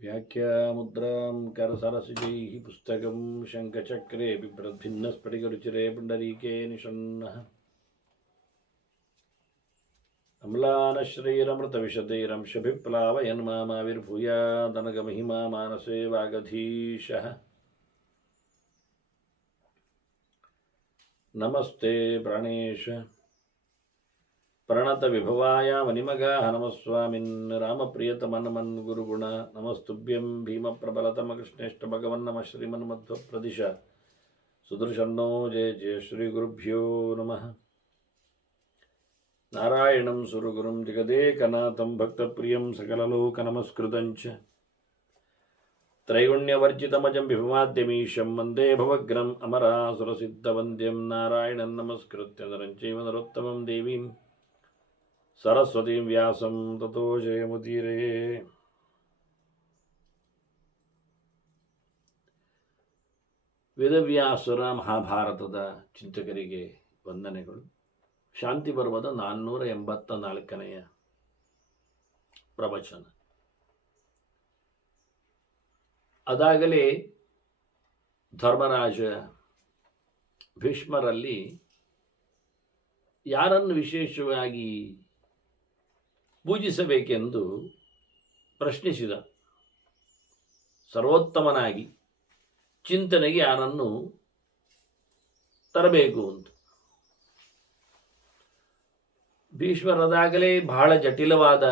व्याख्यामुद्रां करसरसिजैः पुस्तकं शङ्खचक्रे बिभ्रद्भिन्नस्फटिकरुचिरे पुण्डरीके निषण्णः अम्लानश्रैरमृतविशदैरंशभिप्लावयन् मामाविर्भूयादनगमहिमा मानसे वागधीशः नमस्ते प्राणेश प्रणतविभवाय मणिमगाः नमस्वामिन् रामप्रियतमन्मन् गुरुगुण नमस्तुभ्यं भीमप्रबलतमकृष्णेष्ट भगवन् नमः श्रीमन्मध्वप्रदिश सुदर्शन्नो जय जय श्रीगुरुभ्यो नमः नारायणं सुरगुरुं जगदेकनाथं भक्तप्रियं सकललोकनमस्कृतं च त्रैगुण्यवर्जितमजं विभवाद्यमीशं वन्दे भवग्रम् अमरासुरसिद्धवन्द्यं नारायणं नमस्कृत्य नरं चैव नरोत्तमं देवीं सरस्वतीं व्यासं ततो जयमुदीरये. ವೇದವ್ಯಾಸರ ಮಹಾಭಾರತದ ಚಿಂತಕರಿಗೆ ವಂದನೆಗಳು. ಶಾಂತಿ ಪರ್ವದ 484ನೆಯ ಪ್ರವಚನ. ಅದಾಗಲೇ ಧರ್ಮರಾಜ ಭೀಷ್ಮರಲ್ಲಿ ಯಾರನ್ನು ವಿಶೇಷವಾಗಿ ಪೂಜಿಸಬೇಕೆಂದು ಪ್ರಶ್ನಿಸಿದ. ಸರ್ವೋತ್ತಮನಾಗಿ ಚಿಂತನೆಗೆ ಯಾರನ್ನು ತರಬೇಕು ಅಂತ. ಭೀಷ್ಮರದಾಗಲೇ ಬಹಳ ಜಟಿಲವಾದ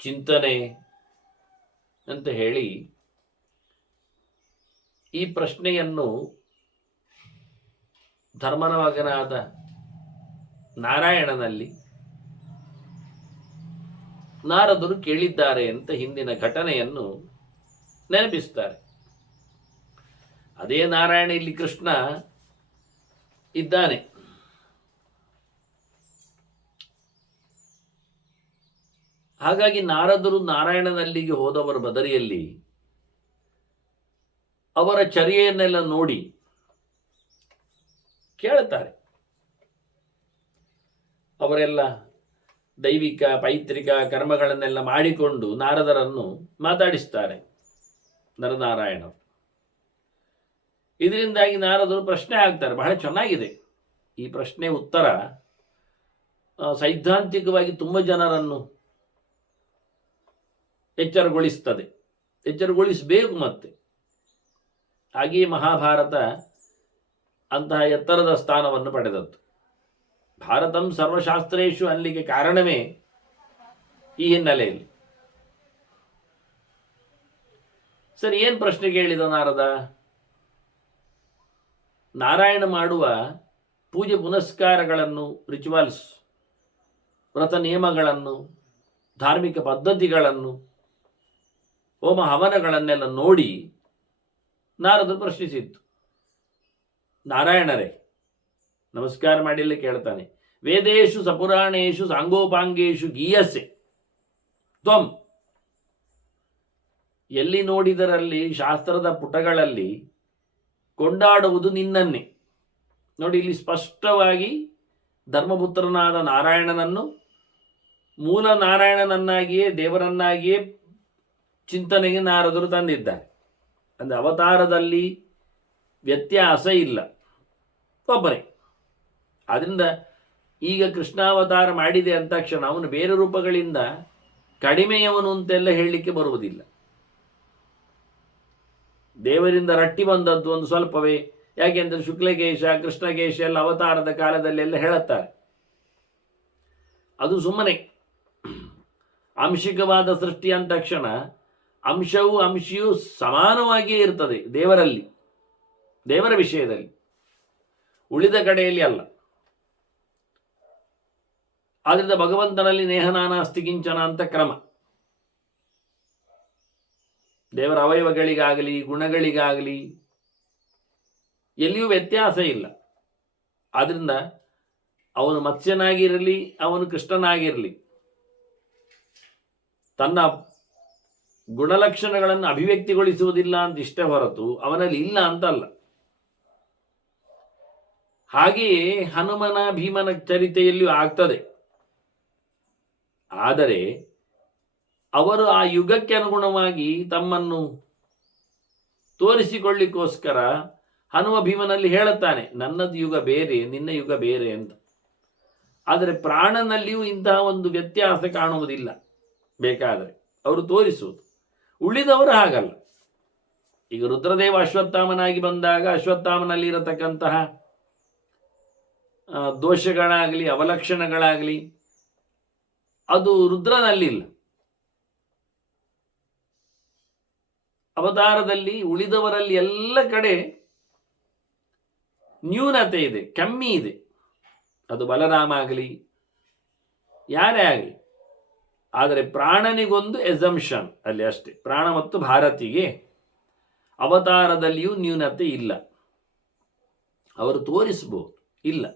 ಚಿಂತನೆ ಅಂತ ಹೇಳಿ ಈ ಪ್ರಶ್ನೆಯನ್ನು ಧರ್ಮನ ಮಗನಾದ ನಾರಾಯಣನಲ್ಲಿ ನಾರದರು ಕೇಳಿದ್ದಾರೆ ಅಂತ ಹಿಂದಿನ ಘಟನೆಯನ್ನು ನೆನಪಿಸ್ತಾರೆ. ಅದೇ ನಾರಾಯಣ ಇಲ್ಲಿ ಕೃಷ್ಣ ಇದ್ದಾನೆ. ಹಾಗಾಗಿ ನಾರದರು ನಾರಾಯಣನಲ್ಲಿಗೆ ಹೋದವರ ಬದರಿಯಲ್ಲಿ ಅವರ ಚರ್ಯೆಯನ್ನೆಲ್ಲ ನೋಡಿ ಕೇಳುತ್ತಾರೆ. ಅವರೆಲ್ಲ ದೈವಿಕ ಪೈತೃಕ ಕರ್ಮಗಳನ್ನೆಲ್ಲ ಮಾಡಿಕೊಂಡು ನಾರದರನ್ನು ಮಾತಾಡಿಸ್ತಾರೆ ನರನಾರಾಯಣರು. ಇದರಿಂದಾಗಿ ನಾರದರು ಪ್ರಶ್ನೆ ಆಗ್ತಾರೆ. ಬಹಳ ಚೆನ್ನಾಗಿದೆ ಈ ಪ್ರಶ್ನೆ ಉತ್ತರ. ಸೈದ್ಧಾಂತಿಕವಾಗಿ ತುಂಬ ಜನರನ್ನು ಎಚ್ಚರಗೊಳಿಸಬೇಕು. ಮತ್ತೆ ಹಾಗೆಯೇ ಮಹಾಭಾರತ ಅಂತಹ ಎತ್ತರದ ಸ್ಥಾನವನ್ನು ಪಡೆದದ್ದು. ಭಾರತಂ ಸರ್ವಶಾಸ್ತ್ರೇಶು ಅಲ್ಲಿಗೆ ಕಾರಣವೇ ಈ ಹಿನ್ನೆಲೆಯಲ್ಲಿ. ಸರಿ, ಏನು ಪ್ರಶ್ನೆ ಕೇಳಿದ ನಾರದ? ನಾರಾಯಣ ಮಾಡುವ ಪೂಜೆ ಪುನಸ್ಕಾರಗಳನ್ನು, ರಿಚುವಲ್ಸ್, ವ್ರತ ನಿಯಮಗಳನ್ನು, ಧಾರ್ಮಿಕ ಪದ್ಧತಿಗಳನ್ನು, ಹೋಮ ಹವನಗಳನ್ನೆಲ್ಲ ನೋಡಿ ನಾರದರು ಪ್ರಶ್ನಿಸಿತ್ತು. ನಾರಾಯಣರೇ, ನಮಸ್ಕಾರ ಮಾಡಿಲ್ಲ ಕೇಳ್ತಾನೆ. ವೇದೇಶು ಸಪುರಾಣೇಶು ಸಾಂಗೋಪಾಂಗೇಶು ಗೀಯಸೆ ತ್ವಂ. ಎಲ್ಲಿ ನೋಡಿದರಲ್ಲಿ ಶಾಸ್ತ್ರದ ಪುಟಗಳಲ್ಲಿ ಕೊಂಡಾಡುವುದು ನಿನ್ನನ್ನೇ. ನೋಡಿ, ಇಲ್ಲಿ ಸ್ಪಷ್ಟವಾಗಿ ಧರ್ಮಪುತ್ರನಾದ ನಾರಾಯಣನನ್ನು ಮೂಲ ನಾರಾಯಣನನ್ನಾಗಿಯೇ ದೇವರನ್ನಾಗಿಯೇ ಚಿಂತನೆಗೆ ನಾರದರು ತಂದಿದ್ದಾರೆ. ಅಂದರೆ ಅವತಾರದಲ್ಲಿ ವ್ಯತ್ಯಾಸ ಇಲ್ಲ, ಒಬ್ಬರೇ. ಆದ್ದರಿಂದ ಈಗ ಕೃಷ್ಣಾವತಾರ ಮಾಡಿದೆ ಅಂತ ತಕ್ಷಣ ಅವನು ಬೇರೆ ರೂಪಗಳಿಂದ ಕಡಿಮೆಯವನು ಅಂತೆಲ್ಲ ಹೇಳಲಿಕ್ಕೆ ಬರುವುದಿಲ್ಲ. ದೇವರಿಂದ ರಟ್ಟಿ ಬಂದದ್ದು ಒಂದು ಸ್ವಲ್ಪವೇ. ಯಾಕೆಂದರೆ ಶುಕ್ಲಕೇಶ, ಕೃಷ್ಣಕೇಶ ಎಲ್ಲ ಅವತಾರದ ಕಾಲದಲ್ಲೆಲ್ಲ ಹೇಳುತ್ತಾರೆ. ಅದು ಸುಮ್ಮನೆ ಆಂಶಿಕವಾದ ಸೃಷ್ಟಿ ಅಂದ ತಕ್ಷಣ ಅಂಶವು ಅಂಶಿಯು ಸಮಾನವಾಗಿಯೇ ಇರ್ತದೆ ದೇವರಲ್ಲಿ, ದೇವರ ವಿಷಯದಲ್ಲಿ, ಉಳಿದ ಕಡೆಯಲ್ಲಿ ಅಲ್ಲ. ಆದ್ದರಿಂದ ಭಗವಂತನಲ್ಲಿ ನೇಹನಾನಾಸ್ತಿ ಕಿಂಚನ ಅಂತ ಕ್ರಮ. ದೇವರ ಅವಯವಗಳಿಗಾಗಲಿ ಗುಣಗಳಿಗಾಗಲಿ ಎಲ್ಲಿಯೂ ವ್ಯತ್ಯಾಸ ಇಲ್ಲ. ಆದ್ದರಿಂದ ಅವನು ಮತ್ಸ್ಯನಾಗಿರಲಿ, ಅವನು ಕೃಷ್ಣನಾಗಿರಲಿ, ತನ್ನ ಗುಣಲಕ್ಷಣಗಳನ್ನು ಅಭಿವ್ಯಕ್ತಿಗೊಳಿಸುವುದಿಲ್ಲ ಅಂತ ಇಷ್ಟೇ ಹೊರತು ಅವನಲ್ಲಿ ಇಲ್ಲ ಅಂತಲ್ಲ. ಹಾಗೆಯೇ ಹನುಮನ ಭೀಮನ ಚರಿತೆಯಲ್ಲಿಯೂ ಆಗ್ತದೆ. ಆದರೆ ಅವರು ಆ ಯುಗಕ್ಕೆ ಅನುಗುಣವಾಗಿ ತಮ್ಮನ್ನು ತೋರಿಸಿಕೊಳ್ಳಿಕ್ಕೋಸ್ಕರ ಹನುಮ ಭೀಮನಲ್ಲಿ ಹೇಳುತ್ತಾನೆ, ನನ್ನದು ಯುಗ ಬೇರೆ, ನಿನ್ನ ಯುಗ ಬೇರೆ ಅಂತ. ಆದರೆ ಪ್ರಾಣನಲ್ಲಿಯೂ ಇಂತಹ ಒಂದು ವ್ಯತ್ಯಾಸ ಕಾಣುವುದಿಲ್ಲ. ಬೇಕಾದರೆ ಅವರು ತೋರಿಸುವುದು, ಉಳಿದವರು ಹಾಗಲ್ಲ. ಈಗ ರುದ್ರದೇವ ಅಶ್ವತ್ಥಾಮನಾಗಿ ಬಂದಾಗ ಅಶ್ವತ್ಥಾಮನಲ್ಲಿ ಇರತಕ್ಕಂತಹ ದೋಷಗಳಾಗಲಿ ಅವಲಕ್ಷಣಗಳಾಗಲಿ ಅದು ರುದ್ರನಲ್ಲಿಲ್ಲ. ಅವತಾರದಲ್ಲಿ ಉಳಿದವರಲ್ಲಿ ಎಲ್ಲ ಕಡೆ ನ್ಯೂನತೆ ಇದೆ, ಕಮ್ಮಿ ಇದೆ. ಅದು ಬಲರಾಮ ಆಗಲಿ ಯಾರೇ ಆಗಲಿ. ಆದರೆ ಪ್ರಾಣನಿಗೊಂದು ಎಸಂಪ್ಷನ್ ಅಲ್ಲಿ ಅಷ್ಟೇ. ಪ್ರಾಣ ಮತ್ತು ಭಾರತಿಗೆ ಅವತಾರದಲ್ಲಿಯೂ ನ್ಯೂನತೆ ಇಲ್ಲ. ಅವರು ತೋರಿಸಬಹುದು, ಇಲ್ಲ.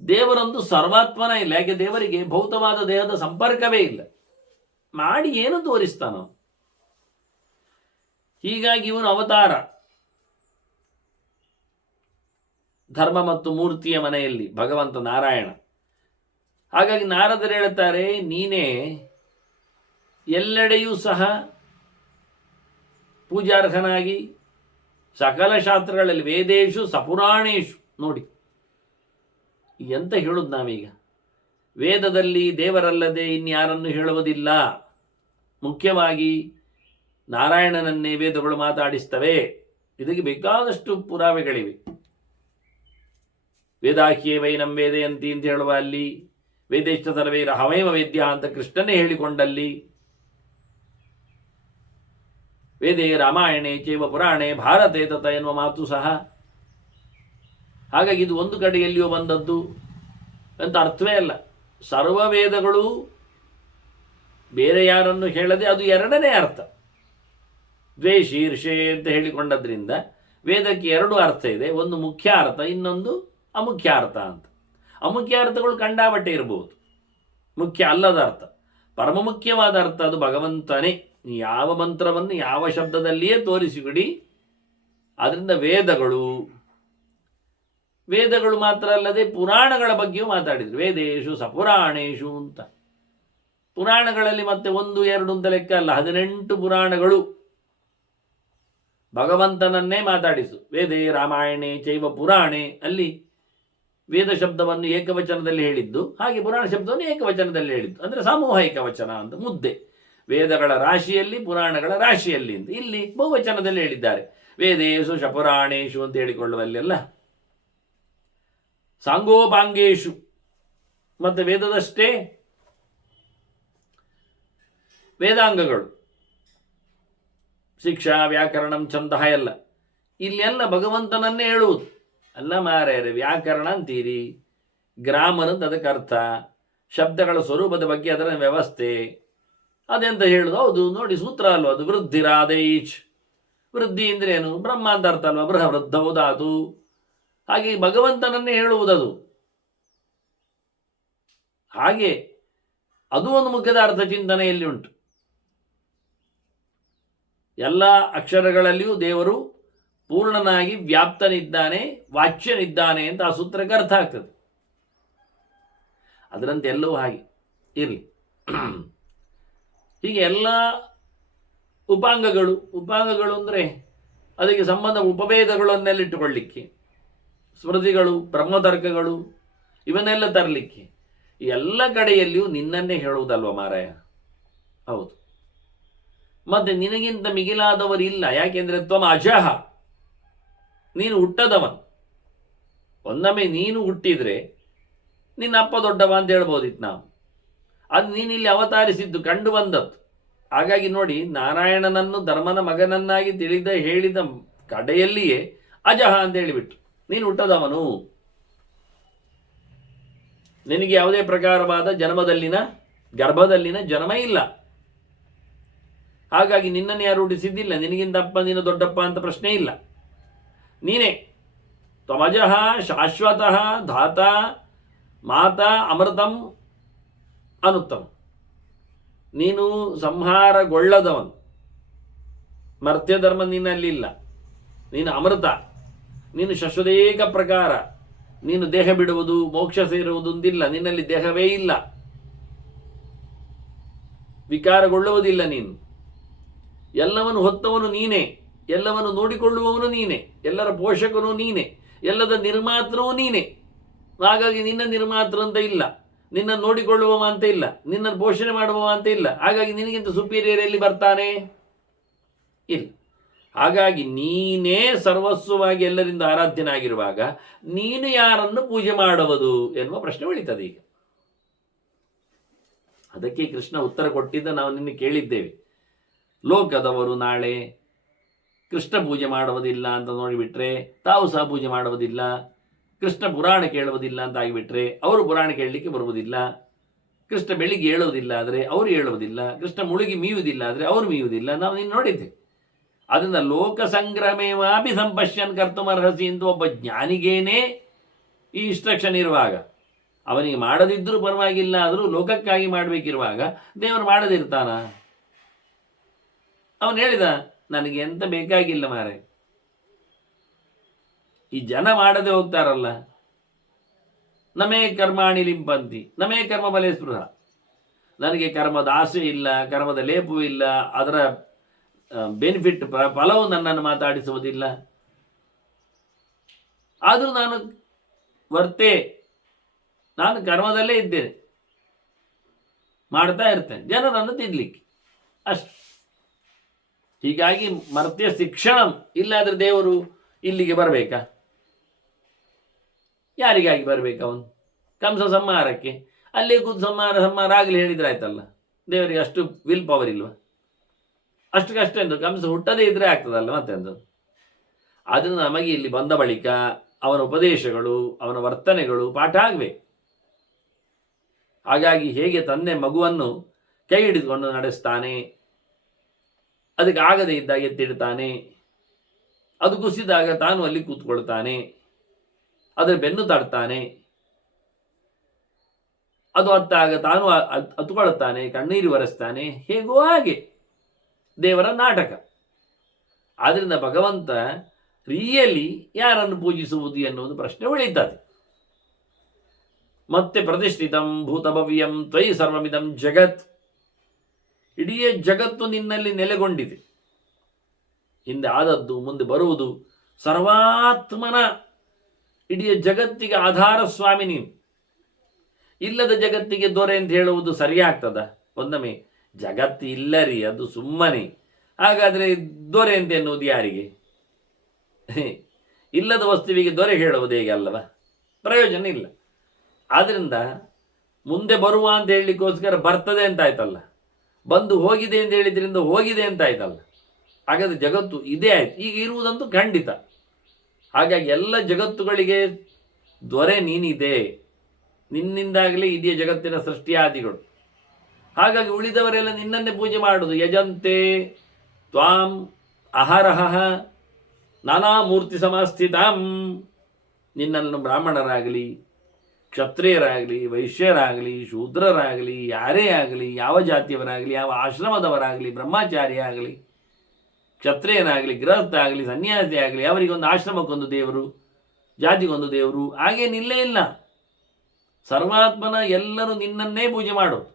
ದೇವರೊಂದು ಸರ್ವಾತ್ಮನ ಇಲ್ಲ. ಯಾಕೆ? ದೇವರಿಗೆ ಭೌತವಾದ ದೇಹದ ಸಂಪರ್ಕವೇ ಇಲ್ಲ. ಮಾಡಿ ಏನು ತೋರಿಸ್ತಾನೋ. ಹೀಗಾಗಿ ಇವನು ಅವತಾರ ಧರ್ಮ ಮತ್ತು ಮೂರ್ತಿಯ ಮನೆಯಲ್ಲಿ ಭಗವಂತ ನಾರಾಯಣ. ಹಾಗಾಗಿ ನಾರದರು ಹೇಳುತ್ತಾರೆ, ನೀನೇ ಎಲ್ಲೆಡೆಯೂ ಸಹ ಪೂಜಾರ್ಹನಾಗಿ ಸಕಲ ಶಾಸ್ತ್ರಗಳಲ್ಲಿ ವೇದೇಶು ಸಪುರಾಣೇಶು. ನೋಡಿ ಎಂತ ಹೇಳುದು ನಾವೀಗ. ವೇದದಲ್ಲಿ ದೇವರಲ್ಲದೆ ಇನ್ಯಾರನ್ನು ಹೇಳುವುದಿಲ್ಲ. ಮುಖ್ಯವಾಗಿ ನಾರಾಯಣನನ್ನೇ ವೇದಗಳು ಮಾತಾಡಿಸ್ತವೆ. ಇದಕ್ಕೆ ಬೇಕಾದಷ್ಟು ಪುರಾವೆಗಳಿವೆ. ವೇದಾಖ್ಯೇ ವೈನಂ ವೇದಯಂತಿ ಅಂತ ಹೇಳುವ ಅಲ್ಲಿ, ವೇದೇಶ್ಚ ಸರ್ವೈರ ಹವೈವ ವೇದ್ಯ ಅಂತ ಕೃಷ್ಣನೇ ಹೇಳಿಕೊಂಡಲ್ಲಿ, ವೇದೇ ರಾಮಾಯಣೆ ಚೈವ ಪುರಾಣೆ ಭಾರತೆ ತತ ಎನ್ನುವ ಮಾತು ಸಹ. ಹಾಗಾಗಿ ಇದು ಒಂದು ಕಡೆಯಲ್ಲಿಯೋ ಬಂದದ್ದು ಅಂತ ಅರ್ಥವೇ ಅಲ್ಲ. ಸರ್ವ ವೇದಗಳು ಬೇರೆ ಯಾರನ್ನು ಹೇಳದೆ ಅದು ಎರಡನೇ ಅರ್ಥ. ದ್ವೇಷೀರ್ಷೆ ಅಂತ ಹೇಳಿಕೊಂಡದ್ರಿಂದ ವೇದಕ್ಕೆ ಎರಡು ಅರ್ಥ ಇದೆ. ಒಂದು ಮುಖ್ಯ ಅರ್ಥ, ಇನ್ನೊಂದು ಅಮುಖ್ಯ ಅರ್ಥ ಅಂತ. ಅಮುಖ್ಯ ಅರ್ಥಗಳು ಕಂಡಾಬಟ್ಟೆ ಇರಬಹುದು, ಮುಖ್ಯ ಅಲ್ಲದ ಅರ್ಥ. ಪರಮ ಮುಖ್ಯವಾದ ಅರ್ಥ ಅದು ಭಗವಂತನೇ. ಯಾವ ಮಂತ್ರವನ್ನು ಯಾವ ಶಬ್ದದಲ್ಲಿಯೇ ತೋರಿಸಿಬಿಡಿ. ಅದರಿಂದ ವೇದಗಳು ಮಾತ್ರ ಅಲ್ಲದೆ ಪುರಾಣಗಳ ಬಗ್ಗೆಯೂ ಮಾತಾಡಿದ್ರು. ವೇದೇಶು ಸಪುರಾಣೇಶು ಅಂತ. ಪುರಾಣಗಳಲ್ಲಿ ಮತ್ತೆ 1, 2 ಅಂತ ಲೆಕ್ಕ ಅಲ್ಲ, 18 ಪುರಾಣಗಳು ಭಗವಂತನನ್ನೇ ಮಾತಾಡಿಸು. ವೇದೇ ರಾಮಾಯಣೆ ಚೈವ ಪುರಾಣೆ ಅಲ್ಲಿ ವೇದ ಶಬ್ದವನ್ನು ಏಕವಚನದಲ್ಲಿ ಹೇಳಿದ್ದು, ಹಾಗೆ ಪುರಾಣ ಶಬ್ದವನ್ನು ಏಕವಚನದಲ್ಲಿ ಹೇಳಿದ್ದು. ಅಂದರೆ ಸಾಮೂಹಿಕ ವಚನ ಅಂತ, ಮುದ್ದೆ. ವೇದಗಳ ರಾಶಿಯಲ್ಲಿ ಪುರಾಣಗಳ ರಾಶಿಯಲ್ಲಿ ಅಂತ ಇಲ್ಲಿ ಬಹುವಚನದಲ್ಲಿ ಹೇಳಿದ್ದಾರೆ. ವೇದೇಶು ಶಪುರಾಣೇಶು ಅಂತ ಹೇಳಿಕೊಳ್ಳುವಲ್ಲೆಲ್ಲ ಸಾಂಗೋಪಾಂಗೇಶು. ಮತ್ತೆ ವೇದದಷ್ಟೇ ವೇದಾಂಗಗಳು, ಶಿಕ್ಷಾ ವ್ಯಾಕರಣಂ ಛಂದಃ ಎಲ್ಲ. ಇಲ್ಲೆಲ್ಲ ಭಗವಂತನನ್ನೇ ಹೇಳುವುದು. ಅಲ್ಲ ಮಾರ್ಯಾರೆ, ವ್ಯಾಕರಣ ಅಂತೀರಿ, ಗ್ರಾಮರ್ ಅಂತ ಅದಕ್ಕೆ ಅರ್ಥ, ಶಬ್ದಗಳ ಸ್ವರೂಪದ ಬಗ್ಗೆ ಅದರ ವ್ಯವಸ್ಥೆ ಅದೆಂತ ಹೇಳುದು. ಹೌದು ನೋಡಿ, ಸೂತ್ರ ಅಲ್ವ ಅದು. ವೃದ್ಧಿರಾದೈಚ್, ವೃದ್ಧಿ ಅಂದ್ರೆ ಏನು? ಬ್ರಹ್ಮ ಅಂತ ಅರ್ಥ ಅಲ್ವ, ಬೃಹ ವೃದ್ಧವುದಾತು. ಹಾಗೆ ಭಗವಂತನನ್ನೇ ಹೇಳುವುದದು. ಹಾಗೆ ಅದು ಒಂದು ಮುಖ್ಯದ ಅರ್ಥ ಚಿಂತನೆಯಲ್ಲಿ ಉಂಟು. ಎಲ್ಲ ಅಕ್ಷರಗಳಲ್ಲಿಯೂ ದೇವರು ಪೂರ್ಣನಾಗಿ ವ್ಯಾಪ್ತನಿದ್ದಾನೆ, ವಾಚ್ಯನಿದ್ದಾನೆ ಅಂತ ಆ ಸೂತ್ರಕ್ಕೆ ಅರ್ಥ ಆಗ್ತದೆ. ಅದರಂತೆ ಎಲ್ಲವೂ ಹಾಗೆ ಇರಲಿ. ಹೀಗೆ ಎಲ್ಲ ಉಪಾಂಗಗಳು ಅಂದರೆ ಅದಕ್ಕೆ ಸಂಬಂಧ ಉಪಭೇದಗಳನ್ನೆಲ್ಲಿಟ್ಟುಕೊಳ್ಳಿಕ್ಕೆ, ಸ್ಮೃತಿಗಳು, ಬ್ರಹ್ಮತರ್ಕಗಳು ಇವನ್ನೆಲ್ಲ ತರಲಿಕ್ಕೆ, ಎಲ್ಲ ಕಡೆಯಲ್ಲಿಯೂ ನಿನ್ನನ್ನೇ ಹೇಳುವುದಲ್ವ ಮಾರಾಯ. ಹೌದು. ಮತ್ತೆ ನಿನಗಿಂತ ಮಿಗಿಲಾದವರಿಲ್ಲ. ಯಾಕೆಂದ್ರೆ ತ್ವಮ ಅಜಃ, ನೀನು ಹುಟ್ಟದವನು. ಒಂದೊಮ್ಮೆ ನೀನು ಹುಟ್ಟಿದ್ರೆ ನಿನ್ನ ಅಪ್ಪ ದೊಡ್ಡವ ಅಂತ ಹೇಳ್ಬೋದಿತ್ತು ನಾವು. ಅದು ನೀನಿಲ್ಲಿ ಅವತರಿಸಿದ್ದು, ಕಂಡು ಬಂದದ್ದು. ಹಾಗಾಗಿ ನೋಡಿ, ನಾರಾಯಣನನ್ನು ಧರ್ಮನ ಮಗನನ್ನಾಗಿ ಹೇಳಿದ ಕಡೆಯಲ್ಲಿಯೇ ಅಜಃ ಅಂತ ಹೇಳಿಬಿಟ್ಟು, ನೀನು ಹುಟ್ಟದವನು, ನಿನಗೆ ಯಾವುದೇ ಪ್ರಕಾರವಾದ ಗರ್ಭದಲ್ಲಿನ ಜನ್ಮ ಇಲ್ಲ. ಹಾಗಾಗಿ ನಿನ್ನನ್ನು ಯಾರು ಹುಟ್ಟಿಸಿದ್ದಿಲ್ಲ. ನಿನಗಿಂತ ಅಪ್ಪ ನೀನು ದೊಡ್ಡಪ್ಪ ಅಂತ ಪ್ರಶ್ನೆ ಇಲ್ಲ. ನೀನೇ ತ್ವಮಜಃ ಶಾಶ್ವತಃ ಧಾತ ಮಾತಾ ಅಮೃತಂ ಅನುತ್ತಮ. ನೀನು ಸಂಹಾರಗೊಳ್ಳದವನು. ಮರ್ತ್ಯ ಧರ್ಮ ನಿನ್ನಲ್ಲಿಲ್ಲ. ನೀನು ಅಮೃತ, ನೀನು ಶಶ್ವತೇಕ ಪ್ರಕಾರ. ನೀನು ದೇಹ ಬಿಡುವುದು, ಮೋಕ್ಷ ಸೇರುವುದು ಅಂತಿಲ್ಲ. ನಿನ್ನಲ್ಲಿ ದೇಹವೇ ಇಲ್ಲ. ವಿಕಾರಗೊಳ್ಳುವುದಿಲ್ಲ ನೀನು. ಎಲ್ಲವನ್ನು ಹೊತ್ತವನು ನೀನೇ, ಎಲ್ಲವನ್ನು ನೋಡಿಕೊಳ್ಳುವವನು ನೀನೇ, ಎಲ್ಲರ ಪೋಷಕನು ನೀನೇ, ಎಲ್ಲದ ನಿರ್ಮಾತೃವೂ ನೀನೇ. ಹಾಗಾಗಿ ನಿನ್ನ ನಿರ್ಮಾತೃ ಅಂತ ಇಲ್ಲ, ನಿನ್ನ ನೋಡಿಕೊಳ್ಳುವವ ಅಂತ ಇಲ್ಲ, ನಿನ್ನ ಪೋಷಣೆ ಮಾಡುವವ ಅಂತ ಇಲ್ಲ. ಹಾಗಾಗಿ ನಿನಗಿಂತ ಸುಪೀರಿಯರ್ ಎಲ್ಲಿ ಬರ್ತಾನೆ? ಇಲ್ಲ. ಹಾಗಾಗಿ ನೀನೇ ಸರ್ವಸ್ವವಾಗಿ ಎಲ್ಲರಿಂದ ಆರಾಧ್ಯನಾಗಿರುವಾಗ ನೀನು ಯಾರನ್ನು ಪೂಜೆ ಮಾಡುವುದು ಎನ್ನುವ ಪ್ರಶ್ನೆ ಉಳಿತದೆ. ಈಗ ಅದಕ್ಕೆ ಕೃಷ್ಣ ಉತ್ತರ ಕೊಟ್ಟಿದ್ದ ನಾವು ನಿನ್ನೆ ಕೇಳಿದ್ದೇವೆ. ಲೋಕದವರು ನಾಳೆ ಕೃಷ್ಣ ಪೂಜೆ ಮಾಡುವುದಿಲ್ಲ ಅಂತ ನೋಡಿಬಿಟ್ರೆ ತಾವು ಸಹ ಪೂಜೆ ಮಾಡುವುದಿಲ್ಲ, ಕೃಷ್ಣ ಪುರಾಣ ಕೇಳುವುದಿಲ್ಲ ಅಂತ ಆಗಿಬಿಟ್ರೆ ಅವರು ಪುರಾಣ ಕೇಳಲಿಕ್ಕೆ ಬರುವುದಿಲ್ಲ, ಕೃಷ್ಣ ಬೆಳಿಗ್ಗೆ ಹೇಳುವುದಿಲ್ಲ ಆದರೆ ಅವರು ಹೇಳುವುದಿಲ್ಲ, ಕೃಷ್ಣ ಮುಳುಗಿ ಮೀಯುವುದಿಲ್ಲ ಆದರೆ ಅವರು ಮೀಯುವುದಿಲ್ಲ. ನಾವು ನೀನು ನೋಡಿದ್ದೇವೆ. ಅದರಿಂದ ಲೋಕ ಸಂಗ್ರಹಮೇವಾಪಿ ಸಂಪಶ್ಯನ್ ಕರ್ತುಮರ್ಹಸಿ ಎಂದು ಒಬ್ಬ ಜ್ಞಾನಿಗೇನೇ ಈ ಇನ್ಸ್ಟ್ರಕ್ಷನ್ ಇರುವಾಗ, ಅವನಿಗೆ ಮಾಡದಿದ್ದರೂ ಪರವಾಗಿಲ್ಲ ಆದರೂ ಲೋಕಕ್ಕಾಗಿ ಮಾಡಬೇಕಿರುವಾಗ ದೇವರು ಮಾಡದಿರ್ತಾನ? ಅವನು ಹೇಳಿದ, ನನಗೆ ಎಂತ ಬೇಕಾಗಿಲ್ಲ ಮಾರೆ. ಈ ಜನ ಮಾಡದೆ ಹೋಗ್ತಾರಲ್ಲ, ನಮೇ ಕರ್ಮಾಣಿ ಲಿಂಪಂತಿ ನಮೇ ಕರ್ಮ ಬಲೆ ಸ್ಪೃಹ, ನನಗೆ ಕರ್ಮದ ಆಸೆ ಇಲ್ಲ, ಕರ್ಮದ ಲೇಪವೂ ಇಲ್ಲ, ಅದರ ಬೆನಿಫಿಟ್ ಫಲವು ನನ್ನನ್ನು ಮಾತಾಡಿಸುವುದಿಲ್ಲ. ಆದರೂ ನಾನು ನಾನು ಕರ್ಮದಲ್ಲೇ ಇದ್ದೇನೆ, ಮಾಡ್ತಾ ಇರ್ತೇನೆ ಜನರನ್ನು ತಿದ್ಲಿಕ್ಕೆ ಅಷ್ಟು. ಹೀಗಾಗಿ ಮರ್ತ್ಯ ಶಿಕ್ಷಣಂ, ಇಲ್ಲಾದ್ರೆ ದೇವರು ಇಲ್ಲಿಗೆ ಬರಬೇಕಾ? ಯಾರಿಗಾಗಿ ಬರಬೇಕು? ಅವನು ಕಂಸ ಸಂಹಾರಕ್ಕೆ ಅಲ್ಲೇ ಕೂತು ಸಂಹಾರ ಆಗಲಿ ಹೇಳಿದ್ರೆ ಆಯ್ತಲ್ಲ. ದೇವರಿಗೆ ಅಷ್ಟು ವಿಲ್ ಪವರ್ ಇಲ್ವಾ? ಅಷ್ಟು ಕಷ್ಟ ಎಂದು ಕಂಸ ಹುಟ್ಟದೇ ಇದ್ರೆ ಆಗ್ತದಲ್ಲ ಮತ್ತೆಂದು. ಅದನ್ನು ನಮಗೆ ಇಲ್ಲಿ ಬಂದ ಬಳಿಕ ಅವನ ಉಪದೇಶಗಳು, ಅವನ ವರ್ತನೆಗಳು ಪಾಠ ಆಗಬೇಕು. ಹಾಗಾಗಿ ಹೇಗೆ ತಂದೆ ಮಗುವನ್ನು ಕೈ ಹಿಡಿದುಕೊಂಡು ನಡೆಸ್ತಾನೆ, ಅದಕ್ಕೆ ಆಗದೇ ಇದ್ದಾಗ ಎತ್ತಿಡ್ತಾನೆ, ಅದು ಕುಸಿದಾಗ ತಾನು ಅಲ್ಲಿ ಕೂತ್ಕೊಳ್ತಾನೆ, ಅದರ ಬೆನ್ನು ತಡ್ತಾನೆ, ಅದು ಅತ್ತಾಗ ತಾನು ಹತ್ಕೊಳ್ತಾನೆ, ಕಣ್ಣೀರು ಒರೆಸ್ತಾನೆ, ಹೇಗೋ ಹಾಗೆ ದೇವರ ನಾಟಕ. ಆದ್ದರಿಂದ ಭಗವಂತ ರಿಯಲಿ ಯಾರನ್ನು ಪೂಜಿಸುವುದು ಎನ್ನುವುದು ಪ್ರಶ್ನೆ ಉಳಿಯುತ್ತದೆ. ಮತ್ತೆ ಪ್ರತಿಷ್ಠಿತಂ ಭೂತಭವ್ಯಂ ತ್ವಯಿ ಸರ್ವಮಿದಂ ಜಗತ್, ಇಡೀ ಜಗತ್ತು ನಿನ್ನಲ್ಲಿ ನೆಲೆಗೊಂಡಿದೆ. ಹಿಂದೆ ಆದದ್ದು ಮುಂದೆ ಬರುವುದು ಸರ್ವಾತ್ಮನ ಇಡೀ ಜಗತ್ತಿಗೆ ಆಧಾರ ಸ್ವಾಮಿ ನೀನು. ಇಲ್ಲದ ಜಗತ್ತಿಗೆ ದೊರೆ ಅಂತ ಹೇಳುವುದು ಸರಿಯಾಗ್ತದ? ಒಂದೊಮ್ಮೆ ಜಗತ್ತು ಇಲ್ಲರಿ, ಅದು ಸುಮ್ಮನೆ. ಹಾಗಾದರೆ ದೊರೆ ಅಂತ ಎನ್ನುವುದು ಯಾರಿಗೆ? ಇಲ್ಲದ ವಸ್ತುವಿಗೆ ದೊರೆ ಹೇಳುವುದು ಹೇಗೆ ಅಲ್ಲವ? ಪ್ರಯೋಜನ ಇಲ್ಲ. ಆದ್ದರಿಂದ ಮುಂದೆ ಬರುವ ಅಂತ ಹೇಳಲಿಕ್ಕೋಸ್ಕರ ಬರ್ತದೆ ಅಂತ ಆಯ್ತಲ್ಲ, ಬಂದು ಹೋಗಿದೆ ಅಂತ ಹೇಳಿದ್ರಿಂದ ಹೋಗಿದೆ ಅಂತ ಆಯ್ತಲ್ಲ. ಹಾಗಾದರೆ ಜಗತ್ತು ಇದೇ ಆಯ್ತು, ಈಗ ಇರುವುದಂತೂ ಖಂಡಿತ. ಹಾಗಾಗಿ ಎಲ್ಲ ಜಗತ್ತುಗಳಿಗೆ ದೊರೆ ನೀನಿದೆ, ನಿನ್ನಿಂದಾಗಲೇ ಇದೆಯೇ ಜಗತ್ತಿನ ಸೃಷ್ಟಿಯಾದಿಗಳು. ಹಾಗಾಗಿ ಉಳಿದವರೆಲ್ಲ ನಿನ್ನನ್ನೇ ಪೂಜೆ ಮಾಡುವುದು. ಯಜಂತೆ ತ್ವಾಂ ಅಹರಹ ನಾನಾ ಮೂರ್ತಿ ಸಮಸ್ಥಿತಂ, ನಿನ್ನನ್ನು ಬ್ರಾಹ್ಮಣರಾಗಲಿ, ಕ್ಷತ್ರಿಯರಾಗಲಿ, ವೈಶ್ಯರಾಗಲಿ, ಶೂದ್ರರಾಗಲಿ, ಯಾರೇ ಆಗಲಿ, ಯಾವ ಜಾತಿಯವರಾಗಲಿ, ಯಾವ ಆಶ್ರಮದವರಾಗಲಿ, ಬ್ರಹ್ಮಚಾರಿ ಆಗಲಿ, ಕ್ಷತ್ರಿಯನಾಗಲಿ, ಗೃಹಸ್ಥ ಆಗಲಿ, ಸನ್ಯಾಸಿ ಆಗಲಿ, ಅವರಿಗೊಂದು ಆಶ್ರಮಕ್ಕೊಂದು ದೇವರು, ಜಾತಿಗೊಂದು ದೇವರು, ಹಾಗೇನಿಲ್ಲೇ ಇಲ್ಲ. ಸರ್ವಾತ್ಮನ ಎಲ್ಲರೂ ನಿನ್ನನ್ನೇ ಪೂಜೆ ಮಾಡೋದು.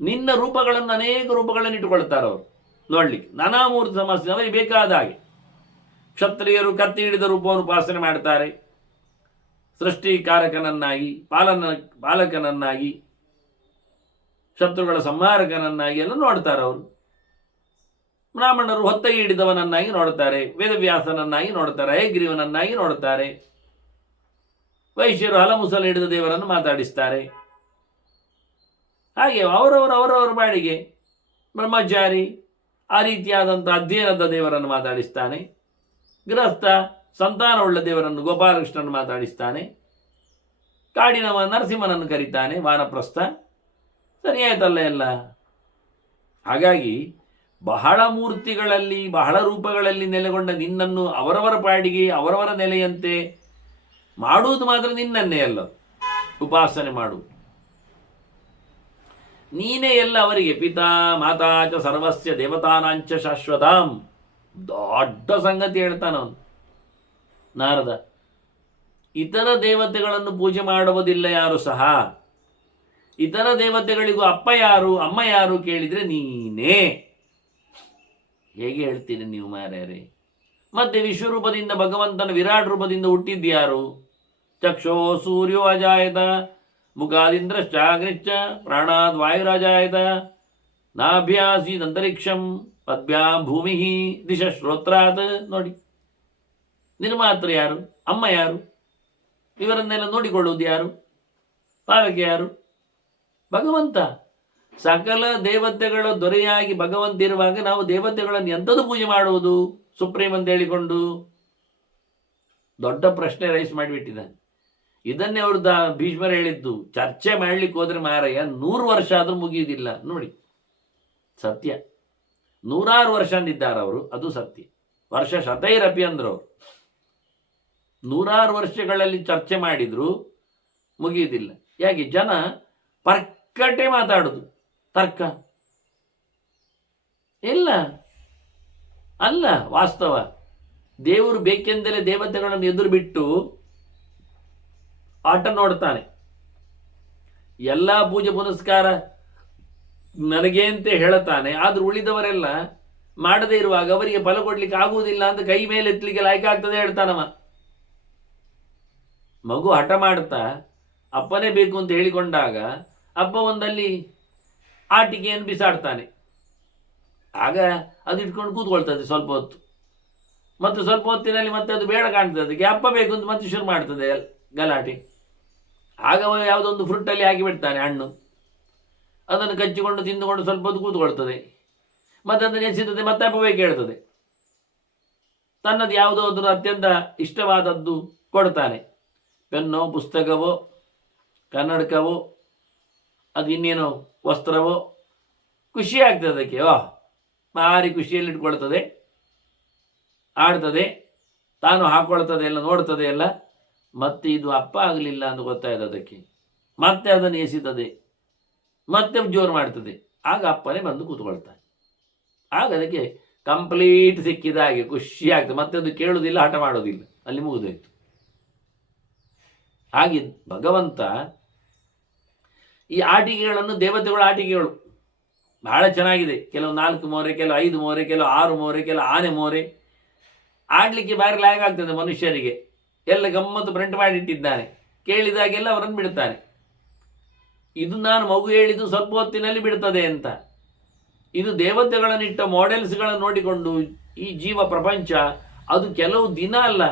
ನಿನ್ನ ರೂಪಗಳನ್ನು, ಅನೇಕ ರೂಪಗಳನ್ನು ಇಟ್ಟುಕೊಳ್ತಾರೆ ಅವರು ನೋಡ್ಲಿಕ್ಕೆ. ನಾನಾ ಮೂರ್ತಿ ಸಮಸ್ಯೆ ಅವರಿಗೆ ಬೇಕಾದ ಹಾಗೆ. ಕ್ಷತ್ರಿಯರು ಕತ್ತಿ ಹಿಡಿದ ರೂಪವನ್ನು ಉಪಾಸನೆ ಮಾಡ್ತಾರೆ, ಸೃಷ್ಟಿಕಾರಕನನ್ನಾಗಿ, ಪಾಲಕನನ್ನಾಗಿ, ಶತ್ರುಗಳ ಸಂಹಾರಕನನ್ನಾಗಿ ಎಲ್ಲ ನೋಡ್ತಾರೆ ಅವರು. ಬ್ರಾಹ್ಮಣರು ಹೊತ್ತಗೆ ಹಿಡಿದವನನ್ನಾಗಿ ನೋಡ್ತಾರೆ, ವೇದವ್ಯಾಸನನ್ನಾಗಿ ನೋಡ್ತಾರೆ, ಹಯಗ್ರೀವನನ್ನಾಗಿ ನೋಡ್ತಾರೆ. ವೈಶ್ಯರು ಹಲಮುಸಲ ಹಿಡಿದ ದೇವರನ್ನು ಮಾತಾಡಿಸ್ತಾರೆ. ಹಾಗೆ ಅವರವರ ಬಾಡಿಗೆ ಬ್ರಹ್ಮಚಾರಿ ಆ ರೀತಿಯಾದಂಥ ಅಧ್ಯಯನದ ದೇವರನ್ನು ಮಾತಾಡಿಸ್ತಾನೆ. ಗೃಹಸ್ಥ ಸಂತಾನವುಳ್ಳ ದೇವರನ್ನು ಗೋಪಾಲಕೃಷ್ಣನನ್ನು ಮಾತಾಡಿಸ್ತಾನೆ. ಕಾಡಿನವ ನರಸಿಂಹನನ್ನು ಕರೀತಾನೆ, ವಾನಪ್ರಸ್ಥ. ಸರಿಯಾಯ್ತಲ್ಲ ಎಲ್ಲ. ಹಾಗಾಗಿ ಬಹಳ ಮೂರ್ತಿಗಳಲ್ಲಿ, ಬಹಳ ರೂಪಗಳಲ್ಲಿ ನೆಲೆಗೊಂಡ ನಿನ್ನನ್ನು ಅವರವರ ಪಾಡಿಗೆ ಅವರವರ ನೆಲೆಯಂತೆ ಮಾಡುವುದು ಮಾತ್ರ ನಿನ್ನನ್ನೇ ಅಲ್ಲ ಉಪಾಸನೆ ಮಾಡು. ನೀನೇ ಎಲ್ಲ ಅವರಿಗೆ ಪಿತಾ ಮಾತಾಚ ಸರ್ವಸ್ಯ ದೇವತಾನಾಂಚ ಶಾಶ್ವತಾಂ. ದೊಡ್ಡ ಸಂಗತಿ ಹೇಳ್ತಾನವನು ನಾರದ. ಇತರ ದೇವತೆಗಳನ್ನು ಪೂಜೆ ಮಾಡುವುದಿಲ್ಲ ಯಾರು ಸಹ. ಇತರ ದೇವತೆಗಳಿಗೂ ಅಪ್ಪ ಯಾರು ಅಮ್ಮ ಯಾರು ಕೇಳಿದರೆ ನೀನೇ. ಹೇಗೆ ಹೇಳ್ತೀರಿ ನೀವು ಮಾರ್ಯಾರೆ? ಮತ್ತೆ ವಿಶ್ವರೂಪದಿಂದ ಭಗವಂತನ ವಿರಾಟ್ ರೂಪದಿಂದ ಹುಟ್ಟಿದ್ಯಾರು? ಚಕ್ಷೋ ಸೂರ್ಯೋ ಅಜಾಯತ, ಮುಖಾದಿಂದ್ರಶ್ಚಾಗ್ನಿಶ್ಚ, ಪ್ರಾಣಾದ್ ವಾಯುರಾಜಾಯತ, ನಾಭ್ಯಾಸೀದ್ ಅಂತರಿಕ್ಷಂ, ಪದ್ಭ್ಯಾಂ ಭೂಮಿ, ದಿಶ ಶ್ರೋತ್ರಾತ್. ನೋಡಿ, ನಿರ್ಮಾತೃ ಯಾರು? ಅಮ್ಮ ಯಾರು? ಇವರನ್ನೆಲ್ಲ ನೋಡಿಕೊಳ್ಳುವುದು ಯಾರು? ಪಾಲಕ ಯಾರು? ಭಗವಂತ. ಸಕಲ ದೇವತೆಗಳ ದೊರೆಯಾಗಿ ಭಗವಂತ ಇರುವಾಗ ನಾವು ದೇವತೆಗಳನ್ನು ಎಂಥದ್ದು ಪೂಜೆ ಮಾಡುವುದು ಸುಪ್ರೀಂ ಅಂತ ಹೇಳಿಕೊಂಡು? ದೊಡ್ಡ ಪ್ರಶ್ನೆ ರೈಸ್ ಮಾಡಿಬಿಟ್ಟಿದ್ದಾನೆ. ಇದನ್ನೇ ಅವರು ಭೀಷ್ಮರು ಹೇಳಿದ್ದು. ಚರ್ಚೆ ಮಾಡ್ಲಿಕ್ಕೆ ಹೋದ್ರೆ ಮಾರಯ್ಯ 100 ವರ್ಷ ಆದರೂ ಮುಗಿಯುವುದಿಲ್ಲ. ನೋಡಿ, ಸತ್ಯ. 100 ವರ್ಷ ಅಂದಿದ್ದಾರೆ ಅವರು, ಅದು ಸತ್ಯ. ವರ್ಷ ಶತೈರಪಿ ಅಂದ್ರು ಅವರು. 100 ವರ್ಷಗಳಲ್ಲಿ ಚರ್ಚೆ ಮಾಡಿದ್ರು ಮುಗಿಯುವುದಿಲ್ಲ. ಯಾಕೆ? ಜನ ಪರ್ಕಟೆ ಮಾತಾಡುದು. ತರ್ಕ ಇಲ್ಲ ಅಲ್ಲ. ವಾಸ್ತವ ದೇವರು ಬೇಕೆಂದಲೇ ದೇವತೆಗಳನ್ನು ಎದುರು ಬಿಟ್ಟು ಆಟ ನೋಡ್ತಾನೆ. ಎಲ್ಲ ಪೂಜೆ ಪುನಸ್ಕಾರ ನನಗೆ ಅಂತ ಹೇಳುತ್ತಾನೆ. ಆದ್ರೂ ಉಳಿದವರೆಲ್ಲ ಮಾಡದೇ ಇರುವಾಗ ಅವರಿಗೆ ಫಲ ಕೊಡ್ಲಿಕ್ಕೆ ಆಗುವುದಿಲ್ಲ ಅಂತ ಕೈ ಮೇಲೆ ಎತ್ತಲಿಕ್ಕೆ ಲಾಯ್ಕ ಆಗ್ತದೆ ಹೇಳ್ತಾನವ. ಮಗು ಹಠ ಮಾಡ್ತಾ ಅಪ್ಪನೇ ಬೇಕು ಅಂತ ಹೇಳಿಕೊಂಡಾಗ ಅಪ್ಪ ಒಂದಲ್ಲಿ ಆಟಿಕೆಯನ್ನು ಬಿಸಾಡ್ತಾನೆ. ಆಗ ಅದು ಇಟ್ಕೊಂಡು ಕೂತ್ಕೊಳ್ತದೆ ಸ್ವಲ್ಪ ಹೊತ್ತು. ಮತ್ತು ಸ್ವಲ್ಪ ಹೊತ್ತಿನಲ್ಲಿ ಮತ್ತೆ ಅದು ಬೇಡ ಕಾಣ್ತದೆ, ಅದಕ್ಕೆ ಅಪ್ಪ ಬೇಕು ಅಂತ ಮತ್ತೆ ಶುರು ಮಾಡ್ತದೆ ಗಲಾಟೆ. ಆಗ ಯಾವುದೊಂದು ಫ್ರೂಟಲ್ಲಿ ಹಾಕಿ ಬಿಡ್ತಾನೆ ಹಣ್ಣು. ಅದನ್ನು ಕಚ್ಚಿಕೊಂಡು ತಿಂದುಕೊಂಡು ಸ್ವಲ್ಪ ಹೊತ್ತು ಕೂತ್ಕೊಳ್ತದೆ. ಮತ್ತೆ ಅದನ್ನು ಎಸಿತದೆ, ಮತ್ತೆ ಅಪ್ಪ ಬೇಕು ಹೇಳ್ತದೆ. ತನ್ನದು ಯಾವುದೋ ಅದರ ಅತ್ಯಂತ ಇಷ್ಟವಾದದ್ದು ಕೊಡ್ತಾನೆ. ಪೆನ್ನೋ, ಪುಸ್ತಕವೋ, ಕನ್ನಡಕವೋ, ಅದು ಇನ್ನೇನೋ ವಸ್ತ್ರವೋ. ಖುಷಿ ಆಗ್ತದೆ ಅದಕ್ಕೆ. ಭಾರಿ ಖುಷಿಯಲ್ಲಿ ಇಟ್ಕೊಳ್ತದೆ, ಆಡ್ತದೆ, ತಾನು ಹಾಕೊಳ್ತದೆ, ಎಲ್ಲ ನೋಡ್ತದೆ ಎಲ್ಲ. ಮತ್ತೆ ಇದು ಅಪ್ಪ ಆಗಲಿಲ್ಲ ಅಂತ ಗೊತ್ತಾಯ್ತು ಅದಕ್ಕೆ. ಮತ್ತೆ ಅದನ್ನು ಎಸಿತದೆ, ಮತ್ತೆ ಜೋರು ಮಾಡ್ತದೆ. ಆಗ ಅಪ್ಪನೇ ಬಂದು ಕೂತ್ಕೊಳ್ತಾನೆ. ಆಗ ಅದಕ್ಕೆ ಕಂಪ್ಲೀಟ್ ಸಿಕ್ಕಿದ ಹಾಗೆ ಖುಷಿ ಆಗ್ತದೆ. ಮತ್ತೆ ಅದು ಕೇಳುವುದಿಲ್ಲ, ಹಠ ಮಾಡೋದಿಲ್ಲ, ಅಲ್ಲಿ ಮುಗಿದೋಯ್ತು. ಹಾಗೆ ಭಗವಂತ ಈ ಆಟಿಕೆಗಳನ್ನು, ದೇವತೆಗಳ ಆಟಿಕೆಗಳು ಬಹಳ ಚೆನ್ನಾಗಿದೆ. ಕೆಲವು 4 ಮೋರೆ, ಕೆಲವು 5 ಮೋರೆ, ಕೆಲವು 6 ಮೋರೆ, ಕೆಲವು ಆನೆ ಮೋರೆ. ಆಡಲಿಕ್ಕೆ ಬಾರಿ ಲಾಯಕ ಆಗ್ತದೆ ಮನುಷ್ಯರಿಗೆ. ಎಲ್ಲ ಗಮ್ಮತ್ತು ಪ್ರಿಂಟ್ ಮಾಡಿಟ್ಟಿದ್ದಾನೆ. ಕೇಳಿದಾಗೆಲ್ಲ ಅವರನ್ನು ಬಿಡ್ತಾನೆ. ಇದು ನಾನು ಮಗು ಹೇಳಿದ್ದು ಸ್ವಲ್ಪ ಹೊತ್ತಿನಲ್ಲಿ ಬಿಡ್ತದೆ ಅಂತ. ಇದು ದೇವತೆಗಳನ್ನಿಟ್ಟ ಮಾಡೆಲ್ಸ್ಗಳನ್ನು ನೋಡಿಕೊಂಡು ಈ ಜೀವ ಪ್ರಪಂಚ ಅದು ಕೆಲವು ದಿನ ಅಲ್ಲ,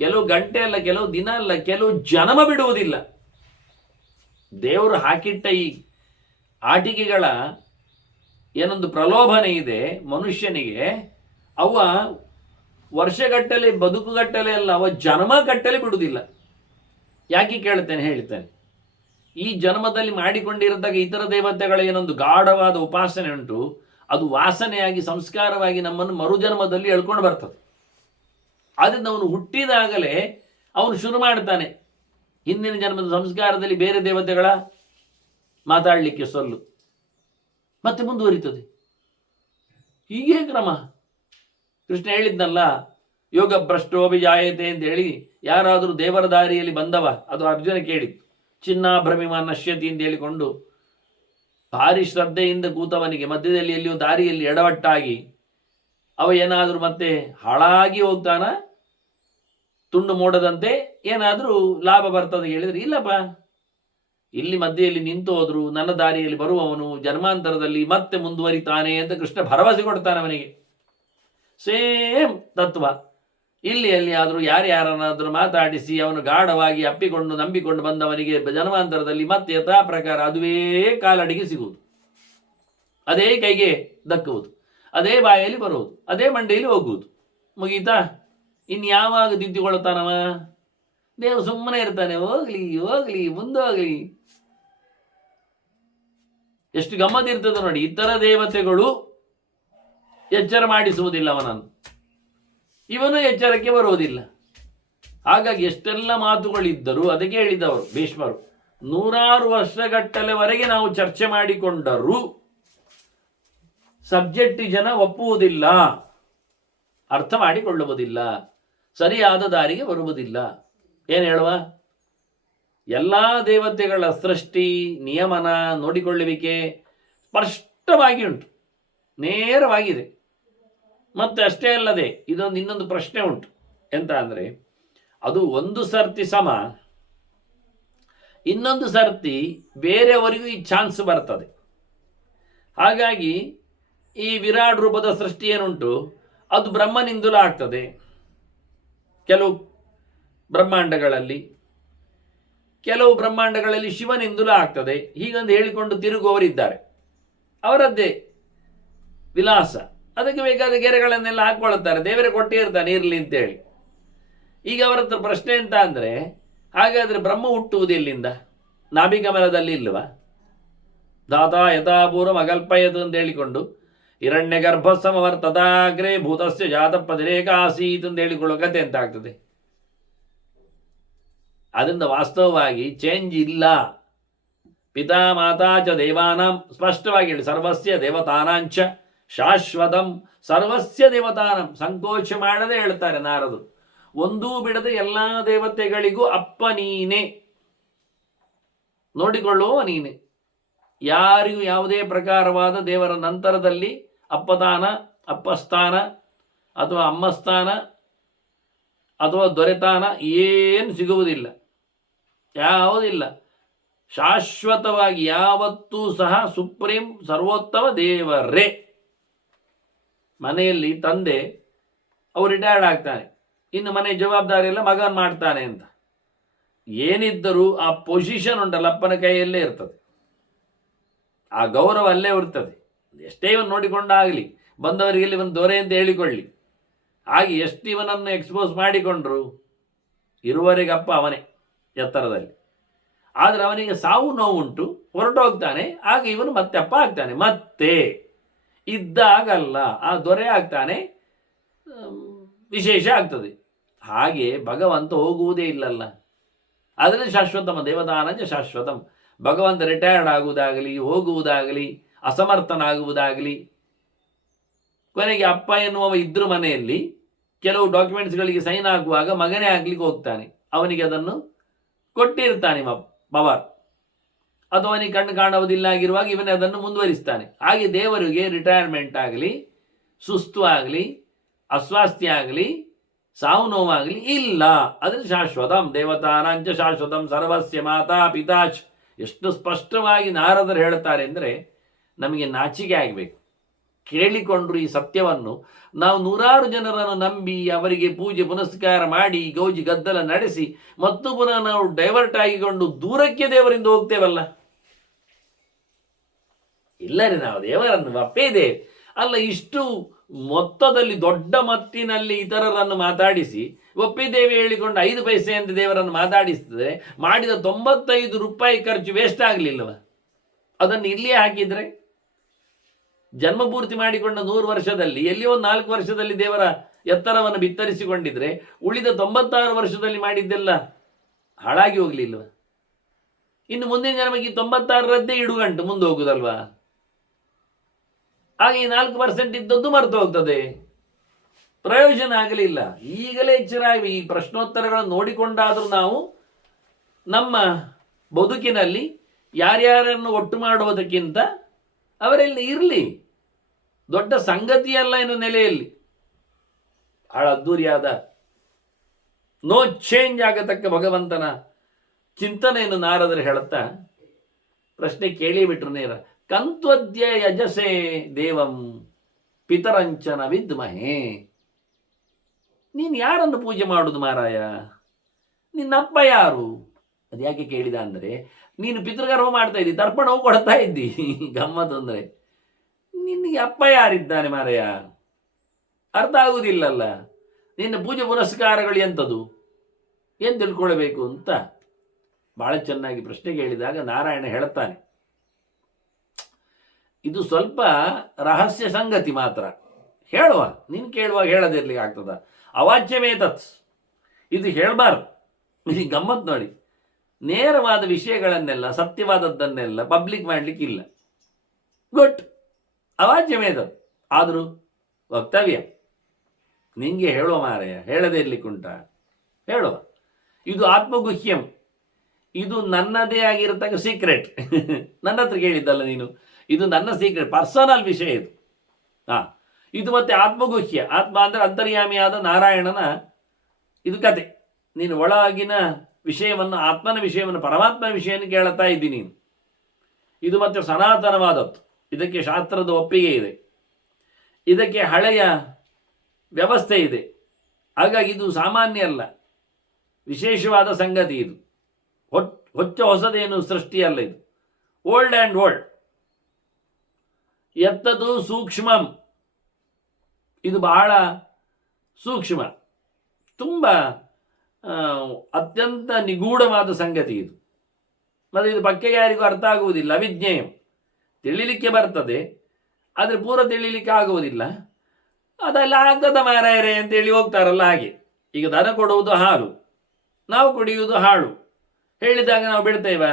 ಕೆಲವು ಗಂಟೆ ಅಲ್ಲ, ಕೆಲವು ದಿನ ಅಲ್ಲ, ಕೆಲವು ಜನ್ಮ ಬಿಡುವುದಿಲ್ಲ. ದೇವರು ಹಾಕಿಟ್ಟ ಈ ಆಟಿಕೆಗಳ ಏನೊಂದು ಪ್ರಲೋಭನೆ ಇದೆ ಮನುಷ್ಯನಿಗೆ. ಅವ ವರ್ಷಗಟ್ಟಲೆ, ಬದುಕುಗಟ್ಟಲೆ ಅಲ್ಲ, ಅವ ಜನ್ಮ ಕಟ್ಟಲೆ ಬಿಡುವುದಿಲ್ಲ. ಯಾಕೆ ಕೇಳ್ತೇನೆ ಹೇಳ್ತೇನೆ. ಈ ಜನ್ಮದಲ್ಲಿ ಮಾಡಿಕೊಂಡಿರದಾಗ ಇತರ ದೇವತೆಗಳ ಏನೊಂದು ಗಾಢವಾದ ಉಪಾಸನೆ ಉಂಟು. ಅದು ವಾಸನೆಯಾಗಿ ಸಂಸ್ಕಾರವಾಗಿ ನಮ್ಮನ್ನು ಮರುಜನ್ಮದಲ್ಲಿ ಎಳ್ಕೊಂಡು ಬರ್ತದೆ. ಆದ್ದರಿಂದ ಅವನು ಹುಟ್ಟಿದಾಗಲೇ ಅವನು ಶುರು ಮಾಡ್ತಾನೆ. ಹಿಂದಿನ ಜನ್ಮದ ಸಂಸ್ಕಾರದಲ್ಲಿ ಬೇರೆ ದೇವತೆಗಳ ಮಾತಾಡಲಿಕ್ಕೆ ಸೊಲ್ಲು, ಮತ್ತೆ ಮುಂದುವರಿತದೆ. ಹೀಗೆ ಕ್ರಮ. ಕೃಷ್ಣ ಹೇಳಿದ್ನಲ್ಲ, ಯೋಗ ಭ್ರಷ್ಟೋಭಿಜಾಯತೆ ಅಂತ ಹೇಳಿ. ಯಾರಾದರೂ ದೇವರ ದಾರಿಯಲ್ಲಿ ಬಂದವ, ಅದು ಅರ್ಜುನ ಕೇಳಿತ್ತು. ಚಿನ್ನಾಭ್ರಮಿಮ ನಶ್ಯತಿ ಅಂತ ಹೇಳಿಕೊಂಡು ಭಾರಿ ಶ್ರದ್ಧೆಯಿಂದ ಕೂತವನಿಗೆ ಮಧ್ಯದಲ್ಲಿ ಎಲ್ಲಿಯೋ ದಾರಿಯಲ್ಲಿ ಎಡವಟ್ಟಾಗಿ ಅವ ಏನಾದರೂ ಮತ್ತೆ ಹಾಳಾಗಿ ಹೋಗ್ತಾನ, ತುಂಡು ಮೋಡದಂತೆ ಏನಾದರೂ ಲಾಭ ಬರ್ತದೆ ಹೇಳಿದ್ರೆ, ಇಲ್ಲಪ್ಪ, ಇಲ್ಲಿ ಮಧ್ಯೆಯಲ್ಲಿ ನಿಂತು ಹೋದ್ರು ನನ್ನ ದಾರಿಯಲ್ಲಿ ಬರುವವನು ಜನ್ಮಾಂತರದಲ್ಲಿ ಮತ್ತೆ ಮುಂದುವರಿತಾನೆ ಅಂತ ಕೃಷ್ಣ ಭರವಸೆ ಕೊಡ್ತಾನೆ ಅವನಿಗೆ. ಸೇಮ್ ತತ್ವ ಇಲ್ಲಿ ಆದರೂ ಯಾರ್ಯಾರನ್ನಾದರೂ ಮಾತಾಡಿಸಿ ಅವನು ಗಾಢವಾಗಿ ಅಪ್ಪಿಕೊಂಡು ನಂಬಿಕೊಂಡು ಬಂದವನಿಗೆ ಜನ್ಮಾಂತರದಲ್ಲಿ ಮತ್ತೆ ಯಥಾ ಪ್ರಕಾರ ಅದುವೇ ಕಾಲಡಿಗೆ ಸಿಗುವುದು, ಅದೇ ಕೈಗೆ ದಕ್ಕುವುದು, ಅದೇ ಬಾಯಲ್ಲಿ ಬರುವುದು, ಅದೇ ಮಂಡೆಯಲ್ಲಿ ಹೋಗುವುದು. ಮುಗೀತಾ? ಇನ್ಯಾವಾಗ ತಿದ್ದಿಕೊಳ್ತಾನವ? ದೇವ್ ಸುಮ್ಮನೆ ಇರ್ತಾನೆ. ಹೋಗ್ಲಿ ಹೋಗ್ಲಿ ಮುಂದೋಗ್ಲಿ. ಎಷ್ಟು ಗಮ್ಮತ್ತಿರ್ತದೆ ನೋಡಿ. ಇತರ ದೇವತೆಗಳು ಎಚ್ಚರ ಮಾಡಿಸುವುದಿಲ್ಲ ಅವನನ್ನು, ಇವನು ಎಚ್ಚರಕ್ಕೆ ಬರುವುದಿಲ್ಲ. ಹಾಗಾಗಿ ಎಷ್ಟೆಲ್ಲ ಮಾತುಗಳಿದ್ದರೂ ಅದಕ್ಕೆ ಹೇಳಿದವರು ಭೀಷ್ಮರು, 100 ವರ್ಷಗಟ್ಟಲೆವರೆಗೆ ನಾವು ಚರ್ಚೆ ಮಾಡಿಕೊಂಡರೂ ಸಬ್ಜೆಕ್ಟ್ ಜನ ಒಪ್ಪುವುದಿಲ್ಲ, ಅರ್ಥ ಮಾಡಿಕೊಳ್ಳುವುದಿಲ್ಲ, ಸರಿಯಾದ ದಾರಿಗೆ ಬರುವುದಿಲ್ಲ. ಏನು ಹೇಳುವ? ಎಲ್ಲ ದೇವತೆಗಳ ಸೃಷ್ಟಿ, ನಿಯಮನ, ನೋಡಿಕೊಳ್ಳುವಿಕೆ ಸ್ಪಷ್ಟವಾಗಿ ಉಂಟು, ನೇರವಾಗಿದೆ. ಮತ್ತೆ ಅಷ್ಟೇ ಅಲ್ಲದೆ ಇನ್ನೊಂದು ಪ್ರಶ್ನೆ ಉಂಟು. ಎಂತ ಅಂದರೆ, ಅದು ಒಂದು ಸರ್ತಿ ಸಮ, ಇನ್ನೊಂದು ಸರ್ತಿ ಬೇರೆಯವರಿಗೂ ಈ ಚಾನ್ಸ್ ಬರ್ತದೆ. ಹಾಗಾಗಿ ಈ ವಿರಾಟ್ ರೂಪದ ಸೃಷ್ಟಿ ಏನುಂಟು ಅದು ಬ್ರಹ್ಮನಿಂದಲೂ ಆಗ್ತದೆ. ಕೆಲವು ಬ್ರಹ್ಮಾಂಡಗಳಲ್ಲಿ ಶಿವನಿಂದಲೂ ಆಗ್ತದೆ. ಹೀಗಂದು ಹೇಳಿಕೊಂಡು ತಿರುಗುವವರಿದ್ದಾರೆ. ಅವರದ್ದೇ ವಿಲಾಸ. ಅದಕ್ಕೆ ಬೇಕಾದ ಗೆರೆಗಳನ್ನೆಲ್ಲ ಹಾಕ್ಕೊಳ್ಳುತ್ತಾರೆ. ದೇವರೇ ಕೊಟ್ಟೇ ಇರ್ತಾನೆ ಇರಲಿ ಅಂತೇಳಿ. ಈಗ ಅವರ ಹತ್ರ ಪ್ರಶ್ನೆ ಎಂತ ಅಂದರೆ, ಹಾಗಾದರೆ ಬ್ರಹ್ಮ ಹುಟ್ಟುವುದೆಲ್ಲಿಂದ? ನಾಭಿಕಮಲದಲ್ಲಿ ಇಲ್ವಾ? ದಾತಾ ಯಥಾಪೂರ್ವ ಅಗಲ್ಪಯದು ಅಂತ ಹೇಳಿಕೊಂಡು ಹಿರಣ್ಯ ಗರ್ಭಸಮವರ್ತದಾಗ್ರೆ ಭೂತಸ್ಯ ಜಾತ ಪದಿರೇಕ ಆಸೀತ್ ಅಂತ ಹೇಳಿಕೊಳ್ಳೋ ಕತೆ ಎಂತ ಆಗ್ತದೆ? ಅದರಿಂದ ವಾಸ್ತವವಾಗಿ ಚೇಂಜ್ ಇಲ್ಲ. ಪಿತಾ ಮಾತಾ ಚ ದೇವಾನಾಂ, ಸ್ಪಷ್ಟವಾಗಿ ಹೇಳಿ, ಸರ್ವಸ್ಯ ದೇವತಾನಾಂಚ ಶಾಶ್ವತಂ, ಸರ್ವಸ್ಯ ದೇವತಾನಂ, ಸಂಕೋಚ ಮಾಡದೆ ಹೇಳ್ತಾರೆ ನಾರದರು. ಒಂದೂ ಬಿಡದೆ ಎಲ್ಲ ದೇವತೆಗಳಿಗೂ ಅಪ್ಪ ನೀನೆ, ನೋಡಿಕೊಳ್ಳುವ ನೀನೆ. ಯಾರಿಗೂ ಯಾವುದೇ ಪ್ರಕಾರವಾದ ದೇವರ ನಂತರದಲ್ಲಿ ಅಪ್ಪತಾನ, ಅಪ್ಪಸ್ಥಾನ ಅಥವಾ ಅಮ್ಮಸ್ಥಾನ ಅಥವಾ ದೊರೆತಾನ ಏನು ಸಿಗುವುದಿಲ್ಲ, ಯಾವುದಿಲ್ಲ. ಶಾಶ್ವತವಾಗಿ ಯಾವತ್ತೂ ಸಹ ಸುಪ್ರೀಂ ಸರ್ವೋತ್ತಮ ದೇವರೇ. ಮನೆಯಲ್ಲಿ ತಂದೆ ಅವರು ರಿಟೈರ್ಡ್ ಆಗ್ತಾನೆ, ಇನ್ನು ಮನೆ ಜವಾಬ್ದಾರಿ ಎಲ್ಲ ಮಗನ್ ಮಾಡ್ತಾನೆ ಅಂತ. ಏನಿದ್ದರೂ ಆ ಪೊಸಿಷನ್ ಉಂಟಲ್ಲ ಅಪ್ಪನ ಕೈಯಲ್ಲೇ ಇರ್ತದೆ, ಆ ಗೌರವ ಅಲ್ಲೇ ಇರ್ತದೆ. ಎಷ್ಟೇ ಇವನು ನೋಡಿಕೊಂಡಾಗಲಿ, ಬಂದವರಿಗೆ ಇಲ್ಲಿ ಒಂದು ದೊರೆ ಅಂತ ಹೇಳಿಕೊಳ್ಳಿ, ಹಾಗೆ ಎಷ್ಟು ಇವನನ್ನು ಎಕ್ಸ್ಪೋಸ್ ಮಾಡಿಕೊಂಡ್ರು ಇರುವವರೆಗೆ ಅಪ್ಪ ಅವನೇ ಎತ್ತರದಲ್ಲಿ. ಆದರೆ ಅವನಿಗೆ ಸಾವು ನೋವುಂಟು, ಹೊರಟೋಗ್ತಾನೆ, ಆಗ ಇವನು ಮತ್ತೆ ಅಪ್ಪ ಆಗ್ತಾನೆ. ಮತ್ತೆ ಇದ್ದಾಗಲ್ಲ ಆ ದೊರೆ ಆಗ್ತಾನೆ, ವಿಶೇಷ ಆಗ್ತದೆ. ಹಾಗೆ ಭಗವಂತ ಹೋಗುವುದೇ ಇಲ್ಲಲ್ಲ. ಆದರೆ ಶಾಶ್ವತಮ ದೇವತಾನಂಚ ಶಾಶ್ವತಂ. ಭಗವಂತ ರಿಟೈರ್ಡ್ ಆಗುವುದಾಗಲಿ, ಹೋಗುವುದಾಗಲಿ, ಅಸಮರ್ಥನಾಗುವುದಾಗಲಿ, ಕೊನೆಗೆ ಅಪ್ಪ ಎನ್ನುವ ಇದ್ರ ಮನೆಯಲ್ಲಿ ಕೆಲವು ಡಾಕ್ಯುಮೆಂಟ್ಸ್ಗಳಿಗೆ ಸೈನ್ ಆಗುವಾಗ ಮಗನೇ ಆಗ್ಲಿಕ್ಕೆ ಹೋಗ್ತಾನೆ, ಅವನಿಗೆ ಅದನ್ನು ಕೊಟ್ಟಿರ್ತಾನೆ ಪವರ್. ಅದು ಅವನಿಗೆ ಕಣ್ಣು ಕಾಣುವುದಿಲ್ಲ ಆಗಿರುವಾಗ ಇವನೇ ಅದನ್ನು ಮುಂದುವರಿಸ್ತಾನೆ. ಹಾಗೆ ದೇವರಿಗೆ ರಿಟೈರ್ಮೆಂಟ್ ಆಗಲಿ, ಸುಸ್ತು ಆಗಲಿ, ಅಸ್ವಾಸ್ಥ್ಯ ಆಗಲಿ, ಸಾವು ನೋವಾಗಲಿ ಇಲ್ಲ. ಅದ್ರ ಶಾಶ್ವತಂ ದೇವತಾನಾಂಚ ಶಾಶ್ವತಂ ಸರ್ವಸ್ಯ ಮಾತಾ ಪಿತಾಚ್. ಎಷ್ಟು ಸ್ಪಷ್ಟವಾಗಿ ನಾರದರು ಹೇಳ್ತಾರೆ ಅಂದರೆ ನಮಗೆ ನಾಚಿಕೆ ಆಗಬೇಕು. ಕೇಳಿಕೊಂಡ್ರು ಈ ಸತ್ಯವನ್ನು. ನಾವು ನೂರಾರು ಜನರನ್ನು ನಂಬಿ ಅವರಿಗೆ ಪೂಜೆ ಪುನಸ್ಕಾರ ಮಾಡಿ ಗೌಜಿ ಗದ್ದಲ ನಡೆಸಿ ಮತ್ತು ಪುನಃ ನಾವು ಡೈವರ್ಟ್ ಆಗಿಕೊಂಡು ದೂರಕ್ಕೆ ದೇವರಿಂದ ಹೋಗ್ತೇವಲ್ಲ. ಇಲ್ಲರಿ, ನಾವು ದೇವರನ್ನು ಒಪ್ಪಿದ್ದೇವೆ ಅಲ್ಲ. ಇಷ್ಟು ಮೊತ್ತದಲ್ಲಿ ದೊಡ್ಡ ಮತ್ತಿನಲ್ಲಿ ಇತರರನ್ನು ಮಾತಾಡಿಸಿ ಒಪ್ಪಿದ್ದೇವೆ ಹೇಳಿಕೊಂಡು 5 ಪೈಸೆ ಅಂತ ದೇವರನ್ನು ಮಾತಾಡಿಸಿದ್ರೆ ಮಾಡಿದ 95 ರೂಪಾಯಿ ಖರ್ಚು ವೇಸ್ಟ್ ಆಗಲಿಲ್ಲವ? ಅದನ್ನು ಇಲ್ಲಿಯೇ ಹಾಕಿದ್ರೆ ಜನ್ಮಪೂರ್ತಿ ಮಾಡಿಕೊಂಡ 100 ವರ್ಷದಲ್ಲಿ ಎಲ್ಲಿಯೋ 4 ವರ್ಷದಲ್ಲಿ ದೇವರ ಎತ್ತರವನ್ನು ಬಿತ್ತರಿಸಿಕೊಂಡಿದ್ರೆ ಉಳಿದ 96 ವರ್ಷದಲ್ಲಿ ಮಾಡಿದ್ದೆಲ್ಲ ಹಾಳಾಗಿ ಹೋಗಲಿಲ್ವ? ಇನ್ನು ಮುಂದಿನ ಜನ್ಮಕ್ಕೆ 96ರದ್ದೇ ಇಡುಗಂಟು ಮುಂದೆ ಹೋಗುದಲ್ವಾ? ಹಾಗೆ ಈ 4% ಇದ್ದದ್ದು ಮರೆತು ಹೋಗ್ತದೆ, ಪ್ರಯೋಜನ ಆಗಲಿಲ್ಲ. ಈಗಲೇ ಎಚ್ಚರಾಗಿ ಈ ಪ್ರಶ್ನೋತ್ತರಗಳನ್ನು ನೋಡಿಕೊಂಡಾದರೂ ನಾವು ನಮ್ಮ ಬದುಕಿನಲ್ಲಿ ಯಾರ್ಯಾರನ್ನು ಒಟ್ಟು ಮಾಡುವುದಕ್ಕಿಂತ ಅವರೆಲ್ಲ ಇರಲಿ, ದೊಡ್ಡ ಸಂಗತಿಯಲ್ಲ ಎನ್ನುವ ನೆಲೆಯಲ್ಲಿ ಬಹಳ ಅದ್ದೂರಿಯಾದ ನೋ ಚೇಂಜ್ ಆಗತಕ್ಕ ಭಗವಂತನ ಚಿಂತನೆಯನ್ನು ನಾರದರು ಹೇಳುತ್ತಾ ಪ್ರಶ್ನೆ ಕೇಳಿಬಿಟ್ರು ನೇರ. ಕಂತ್ವದ್ಯ ಯಜಸೆ ದೇವಂ ಪಿತರಂಚನ ವಿದ್ಮಹೇ. ನೀನು ಯಾರನ್ನು ಪೂಜೆ ಮಾಡುದು ಮಾರಾಯ? ನಿನ್ನಪ್ಪ ಯಾರು? ಅದು ಯಾಕೆ ಕೇಳಿದ ಅಂದರೆ, ನೀನು ಪಿತೃಗರ್ವ ಮಾಡ್ತಾ ಇದ್ದಿ, ತರ್ಪಣವು ಕೊಡ್ತಾ ಇದ್ದಿ. ಗಮ್ಮತ್ತು ಅಂದರೆ ನಿನಗೆ ಅಪ್ಪ ಯಾರಿದ್ದಾನೆ ಮಾರಾಯ? ಅರ್ಥ ಆಗುವುದಿಲ್ಲಲ್ಲ. ನಿನ್ನ ಪೂಜೆ ಪುನಸ್ಕಾರಗಳು ಎಂಥದ್ದು, ಏನು ತಿಳ್ಕೊಳ್ಬೇಕು ಅಂತ ಬಹಳ ಚೆನ್ನಾಗಿ ಪ್ರಶ್ನೆ ಕೇಳಿದಾಗ ನಾರಾಯಣ ಹೇಳ್ತಾನೆ. ಇದು ಸ್ವಲ್ಪ ರಹಸ್ಯ ಸಂಗತಿ ಮಾತ್ರ, ಹೇಳುವ, ನೀನು ಕೇಳುವಾಗ ಹೇಳದಿರ್ಲಿಕ್ಕೆ ಆಗ್ತದ? ಅವಾಚ್ಯವೇ ತತ್, ಇದು ಹೇಳಬಾರ್ದು. ಈ ಗಮ್ಮತ್ ನೋಡಿ, ನೇರವಾದ ವಿಷಯಗಳನ್ನೆಲ್ಲ, ಸತ್ಯವಾದದ್ದನ್ನೆಲ್ಲ ಪಬ್ಲಿಕ್ ಮಾಡಲಿಕ್ಕಿಲ್ಲ. ಗುಡ್, ಅವಾಚ್ಯವೇ ತತ್. ಆದರೂ ವಕ್ತವ್ಯ ನಿಂಗೆ ಹೇಳುವ ಮಾರಾಯ, ಹೇಳದೇ ಇರ್ಲಿಕ್ಕುಂಟ? ಹೇಳುವ. ಇದು ಆತ್ಮಗುಹ್ಯಂ. ಇದು ನನ್ನದೇ ಆಗಿರತಕ್ಕ ಸೀಕ್ರೆಟ್. ನನ್ನ ಹತ್ರ ಕೇಳಿದ್ದಲ್ಲ ನೀನು, ಇದು ನನ್ನ ಸೀಕ್ರೆಟ್, ಪರ್ಸನಲ್ ವಿಷಯ ಇದು. ಇದು ಮತ್ತೆ ಆತ್ಮಗುಹ್ಯ. ಆತ್ಮ ಅಂದರೆ ಅಂತರ್ಯಾಮಿಯಾದ ನಾರಾಯಣನ ಇದು ಕತೆ. ನೀನು ಒಳಗಿನ ವಿಷಯವನ್ನು, ಆತ್ಮನ ವಿಷಯವನ್ನು, ಪರಮಾತ್ಮನ ವಿಷಯವನ್ನು ಕೇಳುತ್ತಾ ಇದ್ದೀನಿ ನೀನು. ಇದು ಮತ್ತೆ ಸನಾತನವಾದದ್ದು. ಇದಕ್ಕೆ ಶಾಸ್ತ್ರದ ಒಪ್ಪಿಗೆ ಇದೆ, ಇದಕ್ಕೆ ಹಳೆಯ ವ್ಯವಸ್ಥೆ ಇದೆ. ಹಾಗಾಗಿ ಇದು ಸಾಮಾನ್ಯ ಅಲ್ಲ, ವಿಶೇಷವಾದ ಸಂಗತಿ ಇದು. ಹೊಸದೇನು ಸೃಷ್ಟಿಯಲ್ಲ ಇದು, ಓಲ್ಡ್ ಆ್ಯಂಡ್ ಓಲ್ಡ್. ಎತ್ತದು ಸೂಕ್ಷ್ಮಂ, ಇದು ಬಹಳ ಸೂಕ್ಷ್ಮ, ತುಂಬ ಅತ್ಯಂತ ನಿಗೂಢವಾದ ಸಂಗತಿ ಇದು. ಮತ್ತು ಇದು ಪಕ್ಕೆ ಯಾರಿಗೂ ಅರ್ಥ ಆಗುವುದಿಲ್ಲ. ಅವಿಜ್ಞೇಯಂ, ತಿಳಿಲಿಕ್ಕೆ ಬರ್ತದೆ ಆದರೆ ಪೂರ ತಿಳಿಲಿಕ್ಕೆ ಆಗುವುದಿಲ್ಲ. ಅದೆಲ್ಲ ಆಗ್ತದ ಮಾರಾಯರೆ ಅಂತೇಳಿ ಹೋಗ್ತಾರಲ್ಲ ಹಾಗೆ. ಈಗ ದನ ಕೊಡುವುದು ಹಾಲು, ನಾವು ಕುಡಿಯುವುದು ಹಾಳು. ಹೇಳಿದಾಗ ನಾವು ಬಿಡ್ತೇವಾ?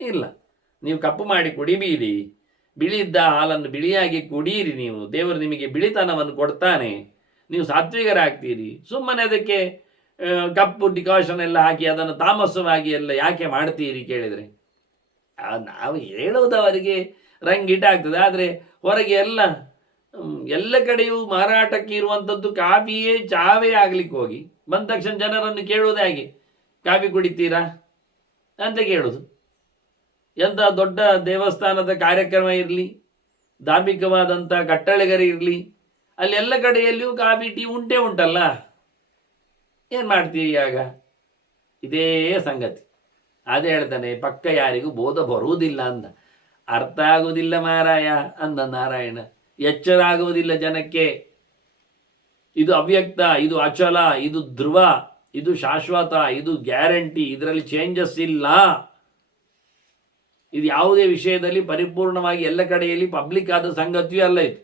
ಇಲ್ಲ. ನೀವು ಕಪ್ಪು ಮಾಡಿ ಕುಡಿಬೀರಿ, ಬಿಳಿಯಿದ್ದ ಹಾಲನ್ನು ಬಿಳಿಯಾಗಿ ಕುಡಿಯಿರಿ. ನೀವು, ದೇವರು ನಿಮಗೆ ಬಿಳಿತನವನ್ನು ಕೊಡ್ತಾನೆ, ನೀವು ಸಾತ್ವಿಕರಾಗ್ತೀರಿ. ಸುಮ್ಮನೆ ಅದಕ್ಕೆ ಕಪ್ಪು ಡಿಕಾಷನ್ ಎಲ್ಲ ಹಾಕಿ ಅದನ್ನು ತಾಮಸವಾಗಿ ಎಲ್ಲ ಯಾಕೆ ಮಾಡ್ತೀರಿ ಕೇಳಿದರೆ? ನಾವು ಹೇಳುವುದವರಿಗೆ ರಂಗಿಟಾಗ್ತದೆ. ಆದರೆ ಹೊರಗೆ ಎಲ್ಲ ಕಡೆಯೂ ಮಾರಾಟಕ್ಕೆ ಇರುವಂಥದ್ದು ಕಾಫಿಯೇ ಚಾವೇ ಆಗ್ಲಿಕ್ಕೆ ಹೋಗಿ ಬಂದ ತಕ್ಷಣ ಜನರನ್ನು ಕೇಳುವುದೇ ಹಾಗೆ, ಕಾಫಿ ಕುಡಿತೀರಾ ಅಂತ ಕೇಳೋದು. ಎಂಥ ದೊಡ್ಡ ದೇವಸ್ಥಾನದ ಕಾರ್ಯಕ್ರಮ ಇರಲಿ, ಧಾರ್ಮಿಕವಾದಂಥ ಕಟ್ಟಳೆಗರಿ ಇರಲಿ, ಅಲ್ಲಿ ಎಲ್ಲ ಕಡೆಯಲ್ಲಿಯೂ ಕಾಫಿ ಟೀ ಉಂಟೇ ಉಂಟಲ್ಲ. ಏನು ಮಾಡ್ತೀರಿ ಆಗ? ಇದೇ ಸಂಗತಿ. ಅದೇ ಹೇಳ್ತಾನೆ, ಪಕ್ಕ ಯಾರಿಗೂ ಬೋಧ ಬರುವುದಿಲ್ಲ ಅಂದ. ಅರ್ಥ ಆಗುವುದಿಲ್ಲ ಮಾರಾಯ ಅಂದ ನಾರಾಯಣ. ಎಚ್ಚರ ಆಗುವುದಿಲ್ಲ ಜನಕ್ಕೆ. ಇದು ಅವ್ಯಕ್ತ, ಇದು ಅಚಲ, ಇದು ಧ್ರುವ, ಇದು ಶಾಶ್ವತ, ಇದು ಗ್ಯಾರಂಟಿ, ಇದರಲ್ಲಿ ಚೇಂಜಸ್ ಇಲ್ಲ. ಇದು ಯಾವುದೇ ವಿಷಯದಲ್ಲಿ ಪರಿಪೂರ್ಣವಾಗಿ ಎಲ್ಲ ಕಡೆಯಲ್ಲಿ ಪಬ್ಲಿಕ್ ಆದ ಸಂಗತಿಯೂ ಅಲ್ಲ ಇದು.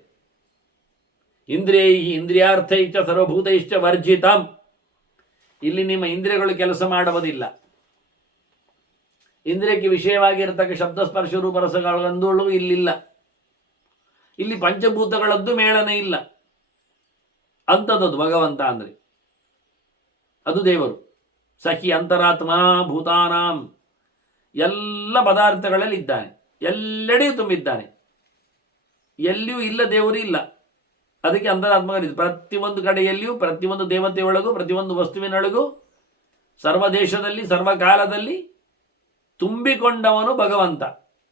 ಇಂದ್ರಿಯಾರ್ಥೈಶ್ಚ ಸರ್ವಭೂತೈಶ್ಚ ವರ್ಜಿತಂ. ಇಲ್ಲಿ ನಿಮ್ಮ ಇಂದ್ರಿಯಗಳು ಕೆಲಸ ಮಾಡುವುದಿಲ್ಲ. ಇಂದ್ರಿಯಕ್ಕೆ ವಿಷಯವಾಗಿರತಕ್ಕ ಶಬ್ದ ಸ್ಪರ್ಶ ರೂಪ ರಸಗಳೊಂದು ಇಲ್ಲಿಲ್ಲ. ಇಲ್ಲಿ ಪಂಚಭೂತಗಳದ್ದು ಮೇಳನೆ ಇಲ್ಲ. ಅಂಥದ್ದು ಭಗವಂತ ಅಂದರೆ ಅದು ದೇವರು. ಸಖಿ ಅಂತರಾತ್ಮ ಭೂತಾನಾಂ, ಎಲ್ಲ ಪದಾರ್ಥಗಳಲ್ಲಿ ಇದ್ದಾನೆ, ಎಲ್ಲೆಡೆಯೂ ತುಂಬಿದ್ದಾನೆ. ಎಲ್ಲಿಯೂ ಇಲ್ಲ ದೇವರು ಇಲ್ಲ. ಅದಕ್ಕೆ ಅಂತರಾತ್ಮಗಳಿದೆ. ಪ್ರತಿಯೊಂದು ಕಡೆಯಲ್ಲಿಯೂ, ಪ್ರತಿಯೊಂದು ದೇವತೆಯೊಳಗೂ, ಪ್ರತಿಯೊಂದು ವಸ್ತುವಿನೊಳಗೂ, ಸರ್ವ ದೇಶದಲ್ಲಿ, ಸರ್ವಕಾಲದಲ್ಲಿ ತುಂಬಿಕೊಂಡವನು ಭಗವಂತ.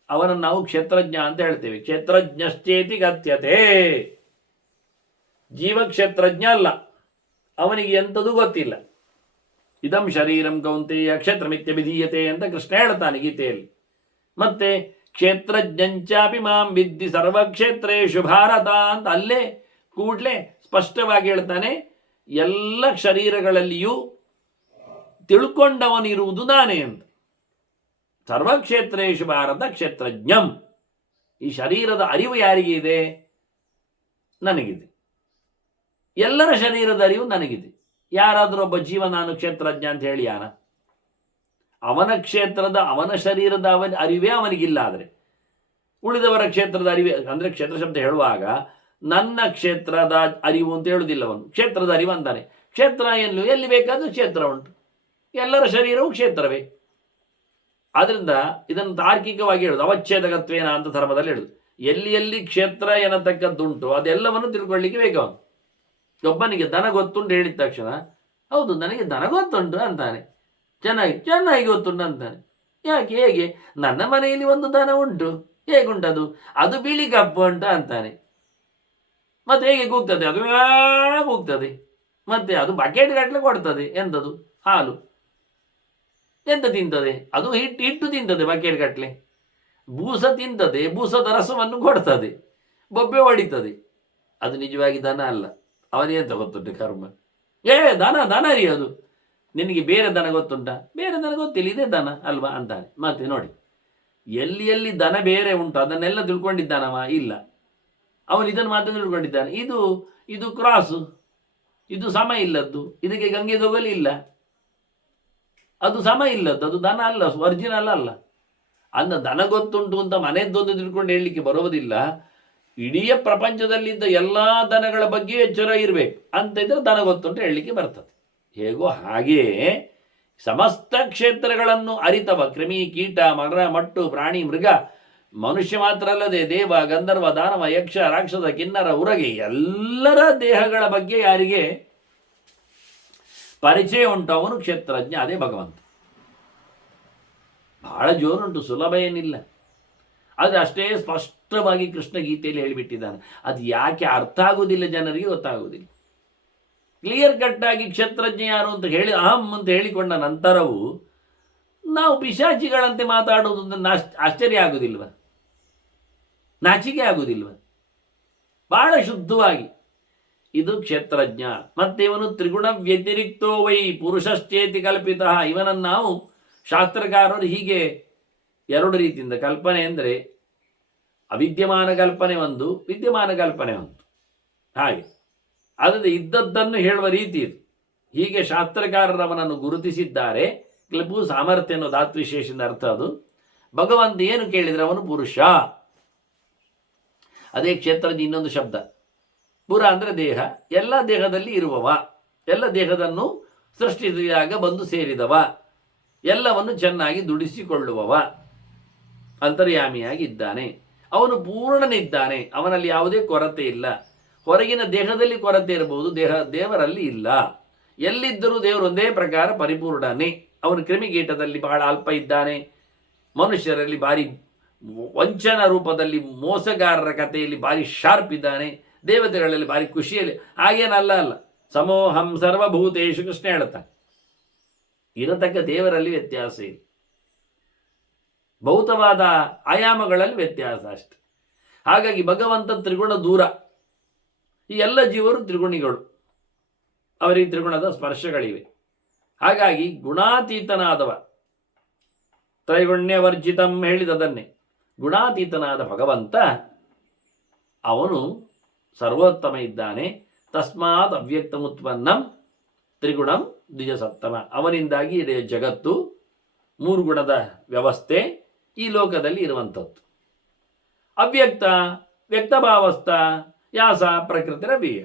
ಅವನನ್ನು ನಾವು ಕ್ಷೇತ್ರಜ್ಞ ಅಂತ ಹೇಳ್ತೇವೆ. ಕ್ಷೇತ್ರಜ್ಞಶ್ಚೇತಿ ಗತ್ಯತೆ. ಜೀವಕ್ಷೇತ್ರಜ್ಞ ಅಲ್ಲ, ಅವನಿಗೆ ಎಂಥದೂ ಗೊತ್ತಿಲ್ಲ. ಇದಂ ಶರೀರಂ ಕೌಂತೆಯ ಕ್ಷೇತ್ರಮಿತ್ಯಭಿಧೀಯತೆ ಅಂತ ಕೃಷ್ಣ ಹೇಳ್ತಾನೆ ಗೀತೆಯಲ್ಲಿ. ಮತ್ತೆ ಕ್ಷೇತ್ರಜ್ಞಂಚಾಪಿ ಮಾಂ ವಿದ್ಧಿ ಸರ್ವಕ್ಷೇತ್ರೇಷು ಭಾರತ ಅಂತ ಅಲ್ಲೇ ಕೂಡಲೇ ಸ್ಪಷ್ಟವಾಗಿ ಹೇಳ್ತಾನೆ. ಎಲ್ಲ ಶರೀರಗಳಲ್ಲಿಯೂ ತಿಳ್ಕೊಂಡವನಿರುವುದು ನಾನೇ ಅಂತ. ಸರ್ವಕ್ಷೇತ್ರೇಷು ಭಾರತ ಕ್ಷೇತ್ರಜ್ಞಂ. ಈ ಶರೀರದ ಅರಿವು ಯಾರಿಗೆ ಇದೆ? ನನಗಿದೆ. ಎಲ್ಲರ ಶರೀರದ ಅರಿವು ನನಗಿದೆ. ಯಾರಾದರೂ ಒಬ್ಬ ಜೀವ ನಾನು ಕ್ಷೇತ್ರಜ್ಞ ಅಂತ ಹೇಳಿ ಯಾರ? ಅವನ ಕ್ಷೇತ್ರದ, ಅವನ ಶರೀರದ ಅರಿವೇ ಅವನಿಗಿಲ್ಲ. ಆದರೆ ಉಳಿದವರ ಕ್ಷೇತ್ರದ ಅರಿವೇ, ಅಂದರೆ ಕ್ಷೇತ್ರ ಶಬ್ದ ಹೇಳುವಾಗ ನನ್ನ ಕ್ಷೇತ್ರದ ಅರಿವು ಅಂತ ಹೇಳುವುದಿಲ್ಲ. ಅವನು ಕ್ಷೇತ್ರದ ಅರಿವು ಅಂತಾನೆ. ಕ್ಷೇತ್ರ ಎಲ್ಲಿ ಬೇಕಾದರೂ ಕ್ಷೇತ್ರ ಉಂಟು. ಎಲ್ಲರ ಶರೀರವು ಕ್ಷೇತ್ರವೇ. ಆದ್ದರಿಂದ ಇದನ್ನು ತಾರ್ಕಿಕವಾಗಿ ಹೇಳುದು, ಅವಚ್ಛೇದಕತ್ವೇನ ಅಂತ ಧರ್ಮದಲ್ಲಿ ಹೇಳುದು. ಎಲ್ಲಿ ಕ್ಷೇತ್ರ ಎನ್ನತಕ್ಕದ್ದುಂಟು ಅದೆಲ್ಲವನ್ನು ತಿಳ್ಕೊಳ್ಳಿಕ್ಕೆ ಬೇಕು ಅವನು. ಒಬ್ಬನಿಗೆ ದನ ಗೊತ್ತುಂಟು ಹೇಳಿದ ತಕ್ಷಣ, ಹೌದು ನನಗೆ ದನ ಗೊತ್ತುಂಟು ಅಂತಾನೆ. ಚೆನ್ನಾಗಿ ಗೊತ್ತುಂಟು ಅಂತಾನೆ. ಯಾಕೆ, ಹೇಗೆ? ನನ್ನ ಮನೆಯಲ್ಲಿ ಒಂದು ದನ ಉಂಟು. ಹೇಗುಂಟದು? ಅದು ಬಿಳಿ ಕಪ್ಪು ಉಂಟು ಅಂತಾನೆ. ಮತ್ತೆ ಹೇಗೆ ಕೂಗ್ತದೆ? ಅದು ಕೂಗ್ತದೆ. ಮತ್ತೆ ಅದು ಬಕೆಟ್ ಗಟ್ಟಲೆ ಕೊಡ್ತದೆ. ಎಂಥದು? ಹಾಲು. ಎಂತ ತಿಂತದೆ? ಅದು ಹಿಟ್ಟು ತಿಂತದೆ ಬಕೆಟ್ ಗಟ್ಟಲೆ. ಬೂಸ ತಿಂತದೆ, ಬೂಸದ ರಸವನ್ನು ಕೊಡ್ತದೆ, ಬೊಬ್ಬೆ ಹೊಡಿತದೆ. ಅದು ನಿಜವಾಗಿ ದನ ಅಲ್ಲ. ಅವನಿಗೆಂತ ಗೊತ್ತುಂಟು ಕರ್ಮ? ದನ ರೀ ಅದು. ನಿನಗೆ ಬೇರೆ ದನ ಗೊತ್ತುಂಟ? ಬೇರೆ ದನ ಗೊತ್ತಿಲ್ಲ, ಇದೇ ದನ ಅಲ್ವಾ ಅಂತಾನೆ. ಮತ್ತೆ ನೋಡಿ, ಎಲ್ಲಿ ದನ ಬೇರೆ ಉಂಟು ಅದನ್ನೆಲ್ಲ ತಿಳ್ಕೊಂಡಿದ್ದಾನವ? ಇಲ್ಲ. ಅವನು ಇದನ್ನು ಮಾತ್ರ ತಿಳ್ಕೊಂಡಿದ್ದಾನೆ. ಇದು ಕ್ರಾಸು, ಇದು ಸಮ ಇಲ್ಲದ್ದು, ಇದಕ್ಕೆ ಗಂಗೆ ದೊಗಲಿ ಇಲ್ಲ, ಅದು ಸಮ ಇಲ್ಲದ್ದು, ಅದು ದನ ಅಲ್ಲ, ಒರಿಜಿನಲ್ ಅಲ್ಲ. ಅನ್ನ ದನ ಗೊತ್ತುಂಟು ಅಂತ ಮನೆಯದ್ದೊಂದು ತಿಳ್ಕೊಂಡು ಹೇಳಲಿಕ್ಕೆ ಬರುವುದಿಲ್ಲ. ಇಡೀ ಪ್ರಪಂಚದಲ್ಲಿದ್ದ ಎಲ್ಲ ದನಗಳ ಬಗ್ಗೆ ಎಚ್ಚರ ಇರಬೇಕು ಅಂತ ಇದ್ರೆ ದನ ಗೊತ್ತುಂಟು ಹೇಳಲಿಕ್ಕೆ ಬರ್ತದೆ. ಹೇಗೋ ಹಾಗೆಯೇ ಸಮಸ್ತ ಕ್ಷೇತ್ರಗಳನ್ನು ಅರಿತವ, ಕ್ರಿಮಿ ಕೀಟ ಮರ ಮಟ್ಟು ಪ್ರಾಣಿ ಮೃಗ ಮನುಷ್ಯ ಮಾತ್ರ ಅಲ್ಲದೆ ದೇವ ಗಂಧರ್ವ ದಾನವ ಯಕ್ಷ ರಾಕ್ಷಸ ಕಿನ್ನರ ಉರಗೆ ಎಲ್ಲರ ದೇಹಗಳ ಬಗ್ಗೆ ಯಾರಿಗೆ ಪರಿಚಯ ಉಂಟು ಅವನು ಕ್ಷೇತ್ರಜ್ಞ, ಅದೇ ಭಗವಂತ. ಬಹಳ ಜೋರುಂಟು, ಸುಲಭ ಏನಿಲ್ಲ. ಆದರೆ ಅಷ್ಟೇ ಸ್ಪಷ್ಟವಾಗಿ ಕೃಷ್ಣ ಗೀತೆಯಲ್ಲಿ ಹೇಳಿಬಿಟ್ಟಿದ್ದಾನೆ. ಅದು ಯಾಕೆ ಅರ್ಥ ಆಗುವುದಿಲ್ಲ ಜನರಿಗೆ ಗೊತ್ತಾಗುವುದಿಲ್ಲ. ಕ್ಲಿಯರ್ ಕಟ್ ಆಗಿ ಕ್ಷೇತ್ರಜ್ಞ ಯಾರು ಅಂತ ಹೇಳಿ ಅಹಂ ಅಂತ ಹೇಳಿಕೊಂಡ ನಂತರವೂ ನಾವು ಪಿಶಾಚಿಗಳಂತೆ ಮಾತಾಡುವುದು ಆಶ್ಚರ್ಯ ಆಗುವುದಿಲ್ವ, ನಾಚಿಕೆ ಆಗುವುದಿಲ್ವ? ಬಹಳ ಶುದ್ಧವಾಗಿ ಇದು ಕ್ಷೇತ್ರಜ್ಞ. ಮತ್ತೆ ಇವನು ತ್ರಿಗುಣ ವ್ಯತಿರಿಕ್ತೋ ವೈ ಪುರುಷಶ್ಚೇತಿ ಕಲ್ಪಿತ. ಇವನನ್ನು ನಾವು ಶಾಸ್ತ್ರಕಾರರು ಹೀಗೆ ಎರಡು ರೀತಿಯಿಂದ ಕಲ್ಪನೆ ಅಂದರೆ ಅವಿದ್ಯಮಾನ ಕಲ್ಪನೆ ಒಂದು, ವಿದ್ಯಮಾನ ಕಲ್ಪನೆ ಒಂದು, ಹಾಗೆ ಆದರೆ ಇದ್ದದ್ದನ್ನು ಹೇಳುವ ರೀತಿ ಇದು. ಹೀಗೆ ಶಾಸ್ತ್ರಕಾರರವನನ್ನು ಗುರುತಿಸಿದ್ದಾರೆ. ಕ್ಲಪು ಸಾಮರ್ಥ್ಯ ಅನ್ನೋ ಧಾತು ವಿಶೇಷದ ಅರ್ಥ ಅದು. ಭಗವಂತ ಏನು ಕೇಳಿದರೆ ಅವನು ಪುರುಷ. ಅದೇ ಕ್ಷೇತ್ರದ ಇನ್ನೊಂದು ಶಬ್ದ. ಪುರ ಅಂದರೆ ದೇಹ, ಎಲ್ಲ ದೇಹದಲ್ಲಿ ಇರುವವ, ಎಲ್ಲ ದೇಹದನ್ನು ಸೃಷ್ಟಿಸಿದಾಗ ಬಂದು ಸೇರಿದವ, ಎಲ್ಲವನ್ನು ಚೆನ್ನಾಗಿ ದುಡಿಸಿಕೊಳ್ಳುವವ, ಅಂತರ್ಯಾಮಿಯಾಗಿದ್ದಾನೆ. ಅವನು ಪೂರ್ಣನಿದ್ದಾನೆ, ಅವನಲ್ಲಿ ಯಾವುದೇ ಕೊರತೆ ಇಲ್ಲ. ಹೊರಗಿನ ದೇಹದಲ್ಲಿ ಕೊರತೆ ಇರಬಹುದು, ದೇವರಲ್ಲಿ ಇಲ್ಲ. ಎಲ್ಲಿದ್ದರೂ ದೇವರು ಒಂದೇ ಪ್ರಕಾರ ಪರಿಪೂರ್ಣನೇ. ಅವನು ಕ್ರಿಮಿಕೀಟದಲ್ಲಿ ಬಹಳ ಅಲ್ಪ ಇದ್ದಾನೆ, ಮನುಷ್ಯರಲ್ಲಿ ಭಾರಿ ವಂಚನ ರೂಪದಲ್ಲಿ ಮೋಸಗಾರರ ಕಥೆಯಲ್ಲಿ ಭಾರಿ ಶಾರ್ಪ್ ಇದ್ದಾನೆ, ದೇವತೆಗಳಲ್ಲಿ ಭಾರಿ ಖುಷಿಯಲ್ಲಿ ಹಾಗೇನಲ್ಲ ಅಲ್ಲ. ಸಮೋಹಂ ಸರ್ವಭೂತೇಶು ಕೃಷ್ಣ ಹೇಳ್ತಾನೆ. ಇರತಕ್ಕ ದೇವರಲ್ಲಿ ವ್ಯತ್ಯಾಸ ಇದೆ, ಭೌತವಾದ ಆಯಾಮಗಳಲ್ಲಿ ವ್ಯತ್ಯಾಸ ಅಷ್ಟೆ. ಹಾಗಾಗಿ ಭಗವಂತ ತ್ರಿಗುಣ ದೂರ. ಈ ಎಲ್ಲ ಜೀವರು ತ್ರಿಗುಣಿಗಳು, ಅವರಿಗೆ ತ್ರಿಗುಣದ ಸ್ಪರ್ಶಗಳಿವೆ. ಹಾಗಾಗಿ ಗುಣಾತೀತನಾದವ, ತ್ರೈಗುಣ್ಯವರ್ಜಿತಂ ಹೇಳಿದದನ್ನೇ, ಗುಣಾತೀತನಾದ ಭಗವಂತ ಅವನು ಸರ್ವೋತ್ತಮ ಇದ್ದಾನೆ. ತಸ್ಮಾತ್ ಅವ್ಯಕ್ತಮುತ್ಪನ್ನಂ ತ್ರಿಗುಣಂ ದ್ವಿಜಸತ್ತಮ. ಅವನಿಂದಾಗಿ ಇಡೀ ಜಗತ್ತು, ಮೂರು ಗುಣದ ವ್ಯವಸ್ಥೆ ಈ ಲೋಕದಲ್ಲಿ ಇರುವಂಥದ್ದು. ಅವ್ಯಕ್ತ ವ್ಯಕ್ತಭಾವಸ್ಥ ಯಾಸ ಪ್ರಕೃತಿರ ವ್ಯಯ.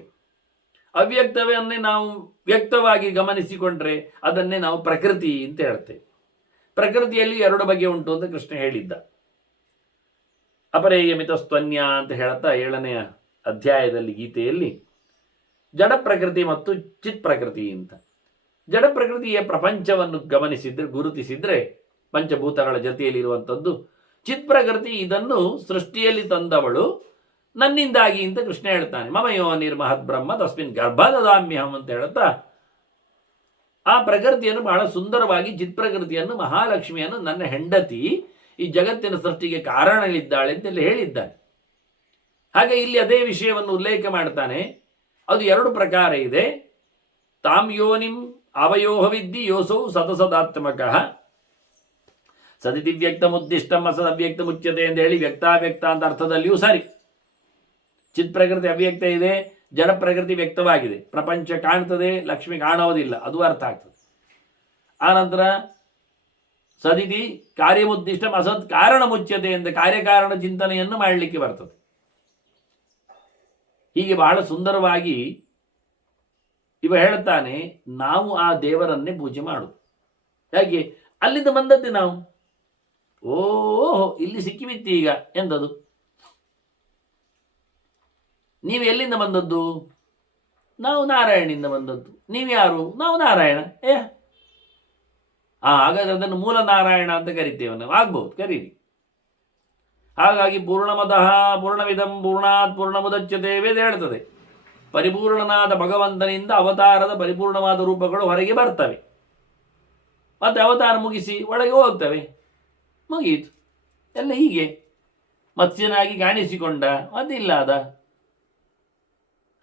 ಅವ್ಯಕ್ತವನ್ನೇ ನಾವು ವ್ಯಕ್ತವಾಗಿ ಗಮನಿಸಿಕೊಂಡ್ರೆ ಅದನ್ನೇ ನಾವು ಪ್ರಕೃತಿ ಅಂತ ಹೇಳ್ತೇವೆ. ಪ್ರಕೃತಿಯಲ್ಲಿ ಎರಡು ಬಗೆ ಉಂಟು ಅಂತ ಕೃಷ್ಣ ಹೇಳಿದ್ದ. ಅಪರೇಯಮಿತಸ್ತ್ವನ್ಯ ಅಂತ ಹೇಳ್ತಾ 7ನೇ ಅಧ್ಯಾಯದಲ್ಲಿ ಗೀತೆಯಲ್ಲಿ ಜಡ ಪ್ರಕೃತಿ ಮತ್ತು ಚಿತ್ ಪ್ರಕೃತಿ ಅಂತ. ಜಡ ಪ್ರಕೃತಿಯ ಪ್ರಪಂಚವನ್ನು ಗಮನಿಸಿದ್ರೆ, ಗುರುತಿಸಿದ್ರೆ ಪಂಚಭೂತಗಳ ಜೊತೆಯಲ್ಲಿರುವಂಥದ್ದು. ಚಿತ್ ಪ್ರಕೃತಿ ಇದನ್ನು ಸೃಷ್ಟಿಯಲ್ಲಿ ತಂದವಳು ನನ್ನಿಂದಾಗಿ ಅಂತ ಕೃಷ್ಣ ಹೇಳ್ತಾನೆ. ಮಮ ಯೋನಿರ್ ಮಹದ್ ಬ್ರಹ್ಮ ತಸ್ಮಿನ್ ಗರ್ಭದದಾಮ್ಯಹಂ ಅಂತ ಹೇಳ್ತಾ ಆ ಪ್ರಕೃತಿಯನ್ನು ಬಹಳ ಸುಂದರವಾಗಿ, ಚಿತ್ ಪ್ರಕೃತಿಯನ್ನು, ಮಹಾಲಕ್ಷ್ಮಿಯನ್ನು ನನ್ನ ಹೆಂಡತಿ ಈ ಜಗತ್ತಿನ ಸೃಷ್ಟಿಗೆ ಕಾರಣಲಿದ್ದಾಳೆ ಅಂತೆಲ್ಲ ಹೇಳಿದ್ದಾನೆ. ಹಾಗೆ ಇಲ್ಲಿ ಅದೇ ವಿಷಯವನ್ನು ಉಲ್ಲೇಖ ಮಾಡ್ತಾನೆ. ಅದು ಎರಡು ಪ್ರಕಾರ ಇದೆ. ತಾಂ ಯೋನಿಂ ಅವಯೋಹವಿದ್ದಿ ಯೋಸೌ ಸತಸದಾತ್ಮಕ ಸದಿತಿ ವ್ಯಕ್ತ ಮುದ್ದಿಷ್ಟಂ ಅಸದವ್ಯಕ್ತ ಮುಚ್ಯತೆ ಅಂತ ಹೇಳಿ ವ್ಯಕ್ತಾವ್ಯಕ್ತ ಅಂತ ಅರ್ಥದಲ್ಲಿಯೂ ಸರಿ. ಚಿತ್ ಪ್ರಕೃತಿ ಅವ್ಯಕ್ತ ಇದೆ, ಜಡ ಪ್ರಕೃತಿ ವ್ಯಕ್ತವಾಗಿದೆ. ಪ್ರಪಂಚ ಕಾಣ್ತದೆ, ಲಕ್ಷ್ಮಿ ಕಾಣೋದಿಲ್ಲ, ಅದು ಅರ್ಥ ಆಗ್ತದೆ. ಆನಂತರ ಸದಿತಿ ಕಾರ್ಯಮುದ್ದಿಷ್ಟಂ ಅಸತ್ ಕಾರಣ ಮುಚ್ಯತೆ ಅಂತ ಕಾರ್ಯಕಾರಣ ಚಿಂತನೆಯನ್ನು ಮಾಡಲಿಕ್ಕೆ ಬರ್ತದೆ. ಹೀಗೆ ಬಹಳ ಸುಂದರವಾಗಿ ಇವ ಹೇಳ್ತಾನೆ. ನಾವು ಆ ದೇವರನ್ನೇ ಪೂಜೆ ಮಾಡುದು. ಯಾಕೆ? ಅಲ್ಲಿಂದ ಬಂದದ್ದೇ ನಾವು. ಓಹೋ, ಇಲ್ಲಿ ಸಿಕ್ಕಿಬಿತ್ತಿ ಈಗ ಎಂದದು. ನೀವು ಎಲ್ಲಿಂದ ಬಂದದ್ದು? ನಾವು ನಾರಾಯಣಿಂದ ಬಂದದ್ದು. ನೀವು ಯಾರು? ನಾವು ನಾರಾಯಣ. ಹಾಗಾದ್ರೆ ಅದನ್ನು ಮೂಲ ನಾರಾಯಣ ಅಂತ ಕರಿತೇವೆ ನಾವು. ಆಗ್ಬಹುದು, ಕರೀರಿ. ಹಾಗಾಗಿ ಪೂರ್ಣಮದಃ ಪೂರ್ಣವಿದಂ ಪೂರ್ಣಾತ್ ಪೂರ್ಣಮುದಚ್ಯತೆ ವೇದ ಹೇಳ್ತದೆ. ಪರಿಪೂರ್ಣನಾದ ಭಗವಂತನಿಂದ ಅವತಾರದ ಪರಿಪೂರ್ಣವಾದ ರೂಪಗಳು ಹೊರಗೆ ಬರ್ತವೆ, ಮತ್ತೆ ಅವತಾರ ಮುಗಿಸಿ ಒಳಗೆ ಹೋಗ್ತವೆ, ಮುಗಿಯಿತು. ಎಲ್ಲ ಹೀಗೆ ಮತ್ಸ್ಯನಾಗಿ ಕಾಣಿಸಿಕೊಂಡ, ಅದಿಲ್ಲ ಅದ.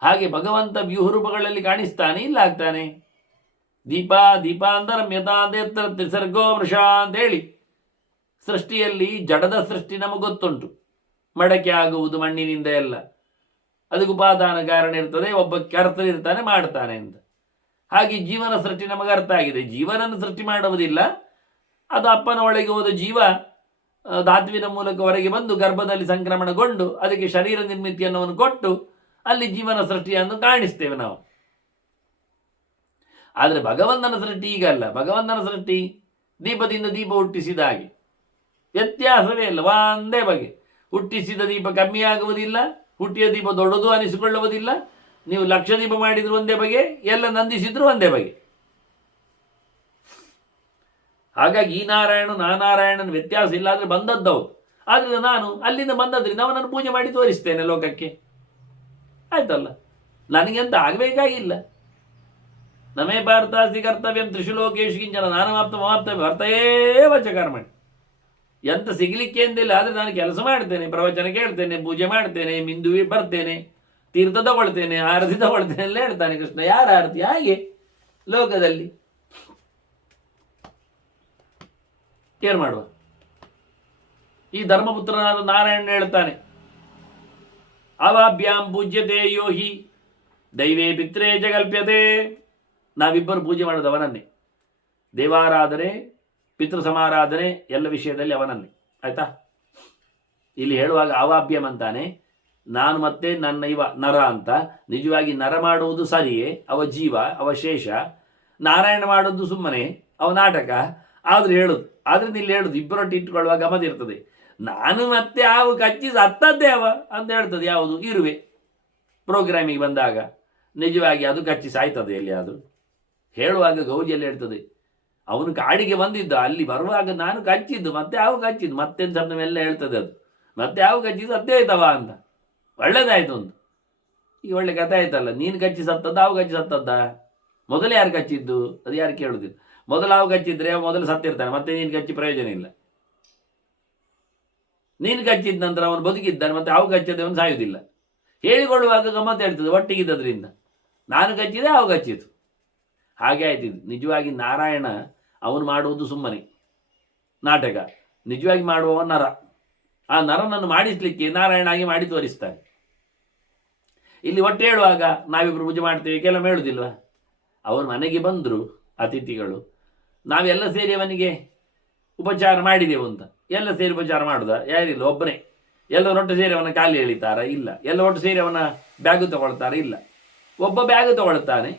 ಹಾಗೆ ಭಗವಂತ ವ್ಯೂಹರೂಪಗಳಲ್ಲಿ ಕಾಣಿಸ್ತಾನೆ, ಇಲ್ಲ ಆಗ್ತಾನೆ. ದೀಪಾಂತರ ಮ್ಯತಾಂತ ತ್ರಿಸರ್ಗೋ ವೃಷ ಅಂತ ಹೇಳಿ ಸೃಷ್ಟಿಯಲ್ಲಿ ಜಡದ ಸೃಷ್ಟಿ ನಮಗೆ ಗೊತ್ತುಂಟು. ಮಡಕೆ ಆಗುವುದು ಮಣ್ಣಿನಿಂದ ಎಲ್ಲ, ಅದಕ್ಕೆ ಉಪಾದಾನ ಕಾರಣ ಇರ್ತದೆ, ಒಬ್ಬ ಕರ್ತನಿರ್ತಾನೆ ಮಾಡ್ತಾನೆ ಅಂತ. ಹಾಗೆ ಜೀವನ ಸೃಷ್ಟಿ ನಮಗೆ ಅರ್ಥ ಆಗಿದೆ. ಜೀವನನ್ನು ಸೃಷ್ಟಿ ಮಾಡುವುದಿಲ್ಲ, ಅದು ಅಪ್ಪನ ಒಳಗೆ ಹೋದ ಜೀವ ಧಾತುವಿನ ಮೂಲಕ ಹೊರಗೆ ಬಂದು ಗರ್ಭದಲ್ಲಿ ಸಂಕ್ರಮಣಗೊಂಡು ಅದಕ್ಕೆ ಶರೀರ ನಿರ್ಮಿತಿಯನ್ನು ಕೊಟ್ಟು ಅಲ್ಲಿ ಜೀವನ ಸೃಷ್ಟಿಯನ್ನು ಕಾಣಿಸ್ತೇವೆ ನಾವು. ಆದರೆ ಭಗವಂತನ ಸೃಷ್ಟಿ ಈಗ ಅಲ್ಲ. ಭಗವಂತನ ಸೃಷ್ಟಿ ದೀಪದಿಂದ ದೀಪ ಹುಟ್ಟಿಸಿದ ಹಾಗೆ, ವ್ಯತ್ಯಾಸವೇ ಇಲ್ಲ, ಒಂದೇ ಬಗೆ. ಹುಟ್ಟಿಸಿದ ದೀಪ ಕಮ್ಮಿ ಆಗುವುದಿಲ್ಲ, ಹುಟ್ಟಿದ ದೀಪ ದೊಡ್ಡದು ಅನಿಸಿಕೊಳ್ಳುವುದಿಲ್ಲ. ನೀವು ಲಕ್ಷ ದೀಪ ಮಾಡಿದ್ರು ಒಂದೇ ಬಗೆ, ಎಲ್ಲ ನಂದಿಸಿದ್ರು ಒಂದೇ ಬಗೆ. ಹಾಗಾಗಿ ಈ ನಾರಾಯಣ ನಾರಾಯಣನ ವ್ಯತ್ಯಾಸ ಇಲ್ಲ. ಆದರೆ ಬಂದದ್ದವರು, ಆದ್ರಿಂದ ನಾನು ಅಲ್ಲಿಂದ ಬಂದದ್ರಿಂದ ಅವನನ್ನು ಪೂಜೆ ಮಾಡಿ ತೋರಿಸ್ತೇನೆ ಲೋಕಕ್ಕೆ, ಆಯ್ತಲ್ಲ. ನನಗೆಂತ ಆಗಬೇಕಾಗಿಲ್ಲ. ನಮೇ ಭಾರತಾಸ್ತಿ ಕರ್ತವ್ಯಂ ತ್ರಿಷು ಲೋಕೇಶು ಕಿಂಚನ ನಾನಮಾಪ್ತ ಮಮಾಪ್ತ ಭರ್ತಯೇವ ಚ ಕರ್ಮಣಿ. ಎಂತ ಸಿಗಲಿಕ್ಕೆ ಎಂದಿಲ್ಲ. ಆದರೆ ನಾನು ಕೆಲಸ ಮಾಡ್ತೇನೆ, ಪ್ರವಚನ ಕೇಳ್ತೇನೆ, ಪೂಜೆ ಮಾಡ್ತೇನೆ, ಮಿಂದುವಿ ಬರ್ತೇನೆ, ತೀರ್ಥ ತಗೊಳ್ತೇನೆ, ಆರತಿ ತಗೊಳ್ತೇನೆ ಎಲ್ಲ ಹೇಳ್ತಾನೆ ಕೃಷ್ಣ. ಯಾರ ಆರತಿ? ಹಾಗೆ ಲೋಕದಲ್ಲಿ ಏನು ಮಾಡುವ? ಈ ಧರ್ಮಪುತ್ರನಾದ ನಾರಾಯಣ ಹೇಳ್ತಾನೆ, ಅವಾಭ್ಯಾಂ ಪೂಜ್ಯತೆ ಯೋಹಿ ದೈವೇ ಪಿತ್ರೇ ಜಗಲ್ಪ್ಯತೆ. ನಾವಿಬ್ಬರು ಪೂಜೆ ಮಾಡೋದು ಅವನನ್ನೇ. ದೇವಾರಾಧನೆ, ಪಿತೃ ಸಮಾರಾಧನೆ ಎಲ್ಲ ವಿಷಯದಲ್ಲಿ ಅವನನ್ನೇ, ಆಯ್ತಾ. ಇಲ್ಲಿ ಹೇಳುವಾಗ ಅವಾಭ್ಯಂ ಅಂತಾನೆ. ನಾನು ಮತ್ತೆ ನನ್ನ ಇವ ನರ ಅಂತ. ನಿಜವಾಗಿ ನರ ಮಾಡುವುದು ಸರಿಯೇ, ಅವ ಜೀವ, ಅವ ಶೇಷ. ನಾರಾಯಣ ಮಾಡೋದು ಸುಮ್ಮನೆ, ಅವ ನಾಟಕ. ಆದ್ರೆ ಹೇಳುದು, ಆದ್ರಿಂದ ಇಲ್ಲಿ ಹೇಳುದು ಇಬ್ಬರೊಟ್ಟು ಇಟ್ಟುಕೊಳ್ಳುವಾಗ ಗಮತ ಇರ್ತದೆ. ನಾನು ಮತ್ತೆ ಹಾವು ಕಚ್ಚಿ ಸತ್ತದ್ದೇ ಅವ ಅಂತ ಹೇಳ್ತದೆ. ಯಾವುದು? ಇರುವೆ. ಪ್ರೋಗ್ರಾಮಿಗೆ ಬಂದಾಗ ನಿಜವಾಗಿ ಅದು ಕಚ್ಚಿ ಸಾಯ್ತದೆ ಎಲ್ಲಿಯಾದರೂ. ಹೇಳುವಾಗ ಗೌಜಿಯಲ್ಲಿ ಹೇಳ್ತದೆ, ಅವನು ಕಾಡಿಗೆ ಬಂದಿದ್ದ, ಅಲ್ಲಿ ಬರುವಾಗ ನಾನು ಕಚ್ಚಿದ್ದು, ಮತ್ತೆ ಹಾವು ಕಚ್ಚಿದ್ದು, ಮತ್ತೆಂದು ಶಬ್ದವೆಲ್ಲ ಹೇಳ್ತದೆ ಅದು. ಮತ್ತೆ ಹಾವು ಕಚ್ಚಿದ್ದು ಸತ್ತೇ ಆಯ್ತವ ಅಂತ. ಒಳ್ಳೇದಾಯ್ತು ಒಂದು. ಈಗ ಒಳ್ಳೆ ಕಥೆ ಆಯ್ತಲ್ಲ. ನೀನು ಕಚ್ಚಿ ಸತ್ತದ್ದ, ಹಾವು ಕಚ್ಚಿ ಸತ್ತದ್ದ? ಮೊದಲು ಯಾರು ಕಚ್ಚಿದ್ದು? ಅದು ಯಾರು ಕೇಳುದಿಲ್ಲ. ಮೊದಲು ಹಾವು ಕಚ್ಚಿದ್ರೆ ಮೊದಲು ಸತ್ತಿರ್ತಾನೆ, ಮತ್ತೆ ನೀನು ಕಚ್ಚಿ ಪ್ರಯೋಜನ ಇಲ್ಲ. ನೀನು ಕಚ್ಚಿದ ನಂತರ ಅವನು ಬದುಕಿದ್ದಾನೆ, ಮತ್ತೆ ಹಾವು ಕಚ್ಚದೆ ಅವನು ಸಾಯುವುದಿಲ್ಲ. ಹೇಳಿಕೊಳ್ಳುವಾಗ ಗಮ್ಮತ್ತು ಹೇಳ್ತದೆ ಒಟ್ಟಿಗಿದ್ದರಿಂದ. ನಾನು ಕಚ್ಚಿದೆ, ಹಾವು ಕಚ್ಚಿತು, ಹಾಗೆ ಆಯ್ತಿದ್ದು. ನಿಜವಾಗಿ ನಾರಾಯಣ ಅವನು ಮಾಡುವುದು ಸುಮ್ಮನೆ ನಾಟಕ, ನಿಜವಾಗಿ ಮಾಡುವವ ನರ. ಆ ನರನನ್ನು ಮಾಡಿಸ್ಲಿಕ್ಕೆ ನಾರಾಯಣ ಆಗಿ ಮಾಡಿ ತೋರಿಸ್ತಾನೆ. ಇಲ್ಲಿ ಒಟ್ಟು ಹೇಳುವಾಗ ನಾವಿಬ್ಬರು ಪೂಜೆ ಮಾಡ್ತೇವೆ, ಕೆಲವೊಮ್ಮೆ ಹೇಳುವುದಿಲ್ವ? ಅವರು ಮನೆಗೆ ಬಂದರು ಅತಿಥಿಗಳು, ನಾವೆಲ್ಲ ಸೇರಿ ಅವನಿಗೆ ಉಪಚಾರ ಮಾಡಿದೆವು ಅಂತ. ಎಲ್ಲ ಸೇರಿ ಉಪಚಾರ ಮಾಡುದ? ಯಾರಿಲ್ಲ, ಒಬ್ಬನೇ. ಎಲ್ಲರೊಟ್ಟು ಸೇರಿ ಅವನ ಕಾಲಿ ಎಳಿತಾರ? ಇಲ್ಲ. ಎಲ್ಲ ಒಟ್ಟು ಸೇರಿ ಅವನ ಬ್ಯಾಗು ತಗೊಳ್ತಾರೆ? ಇಲ್ಲ. ಒಬ್ಬ ಬ್ಯಾಗು ತಗೊಳ್ತಾನೆ,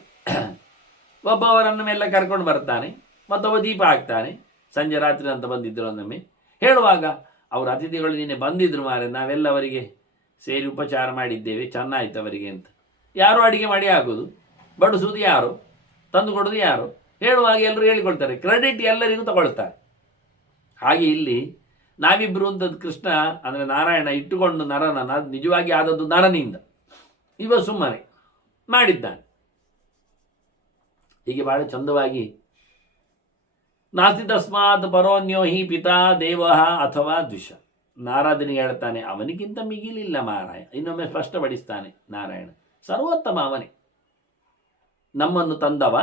ಒಬ್ಬ ಅವರನ್ನು ಎಲ್ಲ ಕರ್ಕೊಂಡು ಬರ್ತಾನೆ, ಮತ್ತೊಬ್ಬ ದೀಪ ಹಾಕ್ತಾನೆ. ಸಂಜೆ ರಾತ್ರಿ ಅಂತ ಬಂದಿದ್ದರು ಒಮ್ಮೆ. ಹೇಳುವಾಗ ಅವರು ಅತಿಥಿಗಳು ನಿನ್ನೆ ಬಂದಿದ್ರು ಮಾರೆ, ನಾವೆಲ್ಲ ಅವರಿಗೆ ಸೇರಿ ಉಪಚಾರ ಮಾಡಿದ್ದೇವೆ, ಚೆನ್ನಾಯ್ತು ಅವರಿಗೆ ಅಂತ. ಯಾರು ಅಡಿಗೆ ಮಾಡಿ ಆಗೋದು, ಬಡಿಸೋದು ಯಾರು, ತಂದು ಕೊಡೋದು ಯಾರು? ಹೇಳುವಾಗ ಎಲ್ಲರೂ ಹೇಳಿಕೊಳ್ತಾರೆ, ಕ್ರೆಡಿಟ್ ಎಲ್ಲರಿಗೂ ತಗೊಳ್ತಾರೆ. ಹಾಗೆ ಇಲ್ಲಿ ನಾವಿಬ್ಬರು ಅಂತ ಕೃಷ್ಣ ಅಂದರೆ ನಾರಾಯಣ ಇಟ್ಟುಕೊಂಡು ನರನ ನಿಜವಾಗಿ ಆದದ್ದು ನರನಿಂದ, ಇವ ಸುಮ್ಮನೆ ಮಾಡಿದ್ದಾನೆ. ಹೀಗೆ ಬಹಳ ಚಂದವಾಗಿ ನಾಸ್ತಿ ತಸ್ಮಾತ್ ಪರೋನ್ಯೋ ಹಿ ಪಿತಾ ದೇವ ಅಥವಾ ದ್ವಿಷ. ನಾರಾಧನಿಗೆ ಹೇಳ್ತಾನೆ, ಅವನಿಗಿಂತ ಮಿಗಿಲಿಲ್ಲ ಮಾರಾಯ. ಇನ್ನೊಮ್ಮೆ ಸ್ಪಷ್ಟಪಡಿಸ್ತಾನೆ ನಾರಾಯಣ, ಸರ್ವೋತ್ತಮ ಅವನೇ. ನಮ್ಮನ್ನು ತಂದವ,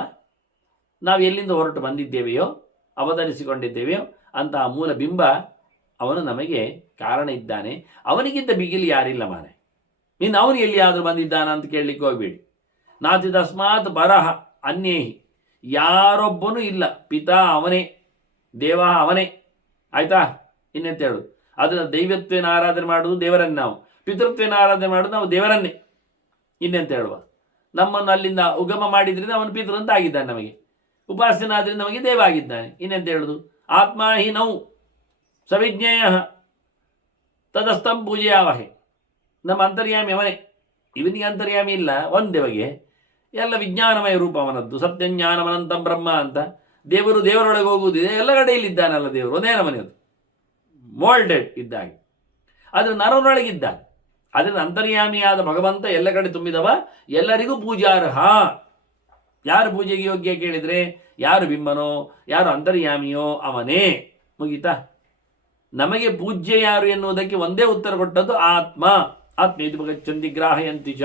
ನಾವು ಎಲ್ಲಿಂದ ಹೊರಟು ಬಂದಿದ್ದೇವೆಯೋ, ಅವತರಿಸಿಕೊಂಡಿದ್ದೇವೆಯೋ ಅಂತಹ ಮೂಲ ಬಿಂಬ ಅವನು ನಮಗೆ ಕಾರಣ ಇದ್ದಾನೆ. ಅವನಿಗಿಂತ ಬಿಗಿಲಿ ಯಾರಿಲ್ಲ ಮಾರೆ. ಇನ್ನು ಅವನು ಎಲ್ಲಿಯಾದರೂ ಬಂದಿದ್ದಾನ ಅಂತ ಕೇಳಲಿಕ್ಕೆ ಹೋಗಬೇಡಿ. ನಾತಿ ತಸ್ಮಾತ್ ಪರಹ ಅನ್ಯೇಹಿ, ಯಾರೊಬ್ಬನೂ ಇಲ್ಲ. ಪಿತಾ ಅವನೇ, ದೇವ ಅವನೇ, ಆಯ್ತಾ. ಇನ್ನೆಂತ ಹೇಳುದು? ಅದನ್ನು ದೈವತ್ವೇನ ಆರಾಧನೆ ಮಾಡುವುದು ದೇವರನ್ನೇ, ನಾವು ಪಿತೃತ್ವೇನ ಆರಾಧನೆ ಮಾಡುವುದು ನಾವು ದೇವರನ್ನೇ. ಇನ್ನೆಂತ ಹೇಳುವ? ನಮ್ಮನ್ನು ಅಲ್ಲಿಂದ ಉಗಮ ಮಾಡಿದ್ರಿಂದ ಅವನು ಪಿತೃ ಅಂತ ಆಗಿದ್ದಾನೆ, ನಮಗೆ ಉಪಾಸನಾದ್ರಿಂದ ನಮಗೆ ದೇವ ಆಗಿದ್ದಾನೆ. ಇನ್ನೆಂತ ಹೇಳುದು? ಆತ್ಮ ಹಿ ನೌ ಸವಿಜ್ಞೇಯ ತದಸ್ತಂ ಪೂಜೆಯಾವಹೆ. ನಮ್ಮ ಅಂತರ್ಯಾಮಿ ಅವನೇ. ಇವನಿಗೆ ಅಂತರ್ಯಾಮಿ ಇಲ್ಲ, ಒಂದೇ ಬಗೆ ಎಲ್ಲ ವಿಜ್ಞಾನಮಯ ರೂಪ ಅವನದ್ದು. ಸತ್ಯಜ್ಞಾನಮನಂತಂ ಬ್ರಹ್ಮ ಅಂತ. ದೇವರು ದೇವರೊಳಗೆ ಹೋಗುವುದಿದೆ, ಎಲ್ಲ ಕಡೆಯಲ್ಲಿದ್ದಾನಲ್ಲ ದೇವರು, ಒಂದೇ ನಮನೆಯದು, ಮೋಲ್ಡೆಡ್ ಇದ್ದಾಗೆ. ಆದರೆ ನರನೊಳಗಿದ್ದಾನೆ. ಅದರಿಂದ ಅಂತರ್ಯಾಮಿಯಾದ ಭಗವಂತ ಎಲ್ಲ ಕಡೆ ತುಂಬಿದವ, ಎಲ್ಲರಿಗೂ ಪೂಜಾರ್ಹ. ಯಾರು ಪೂಜೆಗೆ ಯೋಗ್ಯ ಕೇಳಿದರೆ, ಯಾರು ಬಿಂಬನೋ, ಯಾರು ಅಂತರ್ಯಾಮಿಯೋ ಅವನೇ. ಮುಗೀತಾ? ನಮಗೆ ಪೂಜ್ಯ ಯಾರು ಎನ್ನುವುದಕ್ಕೆ ಒಂದೇ ಉತ್ತರ ಕೊಟ್ಟದ್ದು ಆತ್ಮ. ಆತ್ಮೇತಿ ಭಗಚ್ಚಂತಿ ಗ್ರಾಹಯಂತಿ ಚ.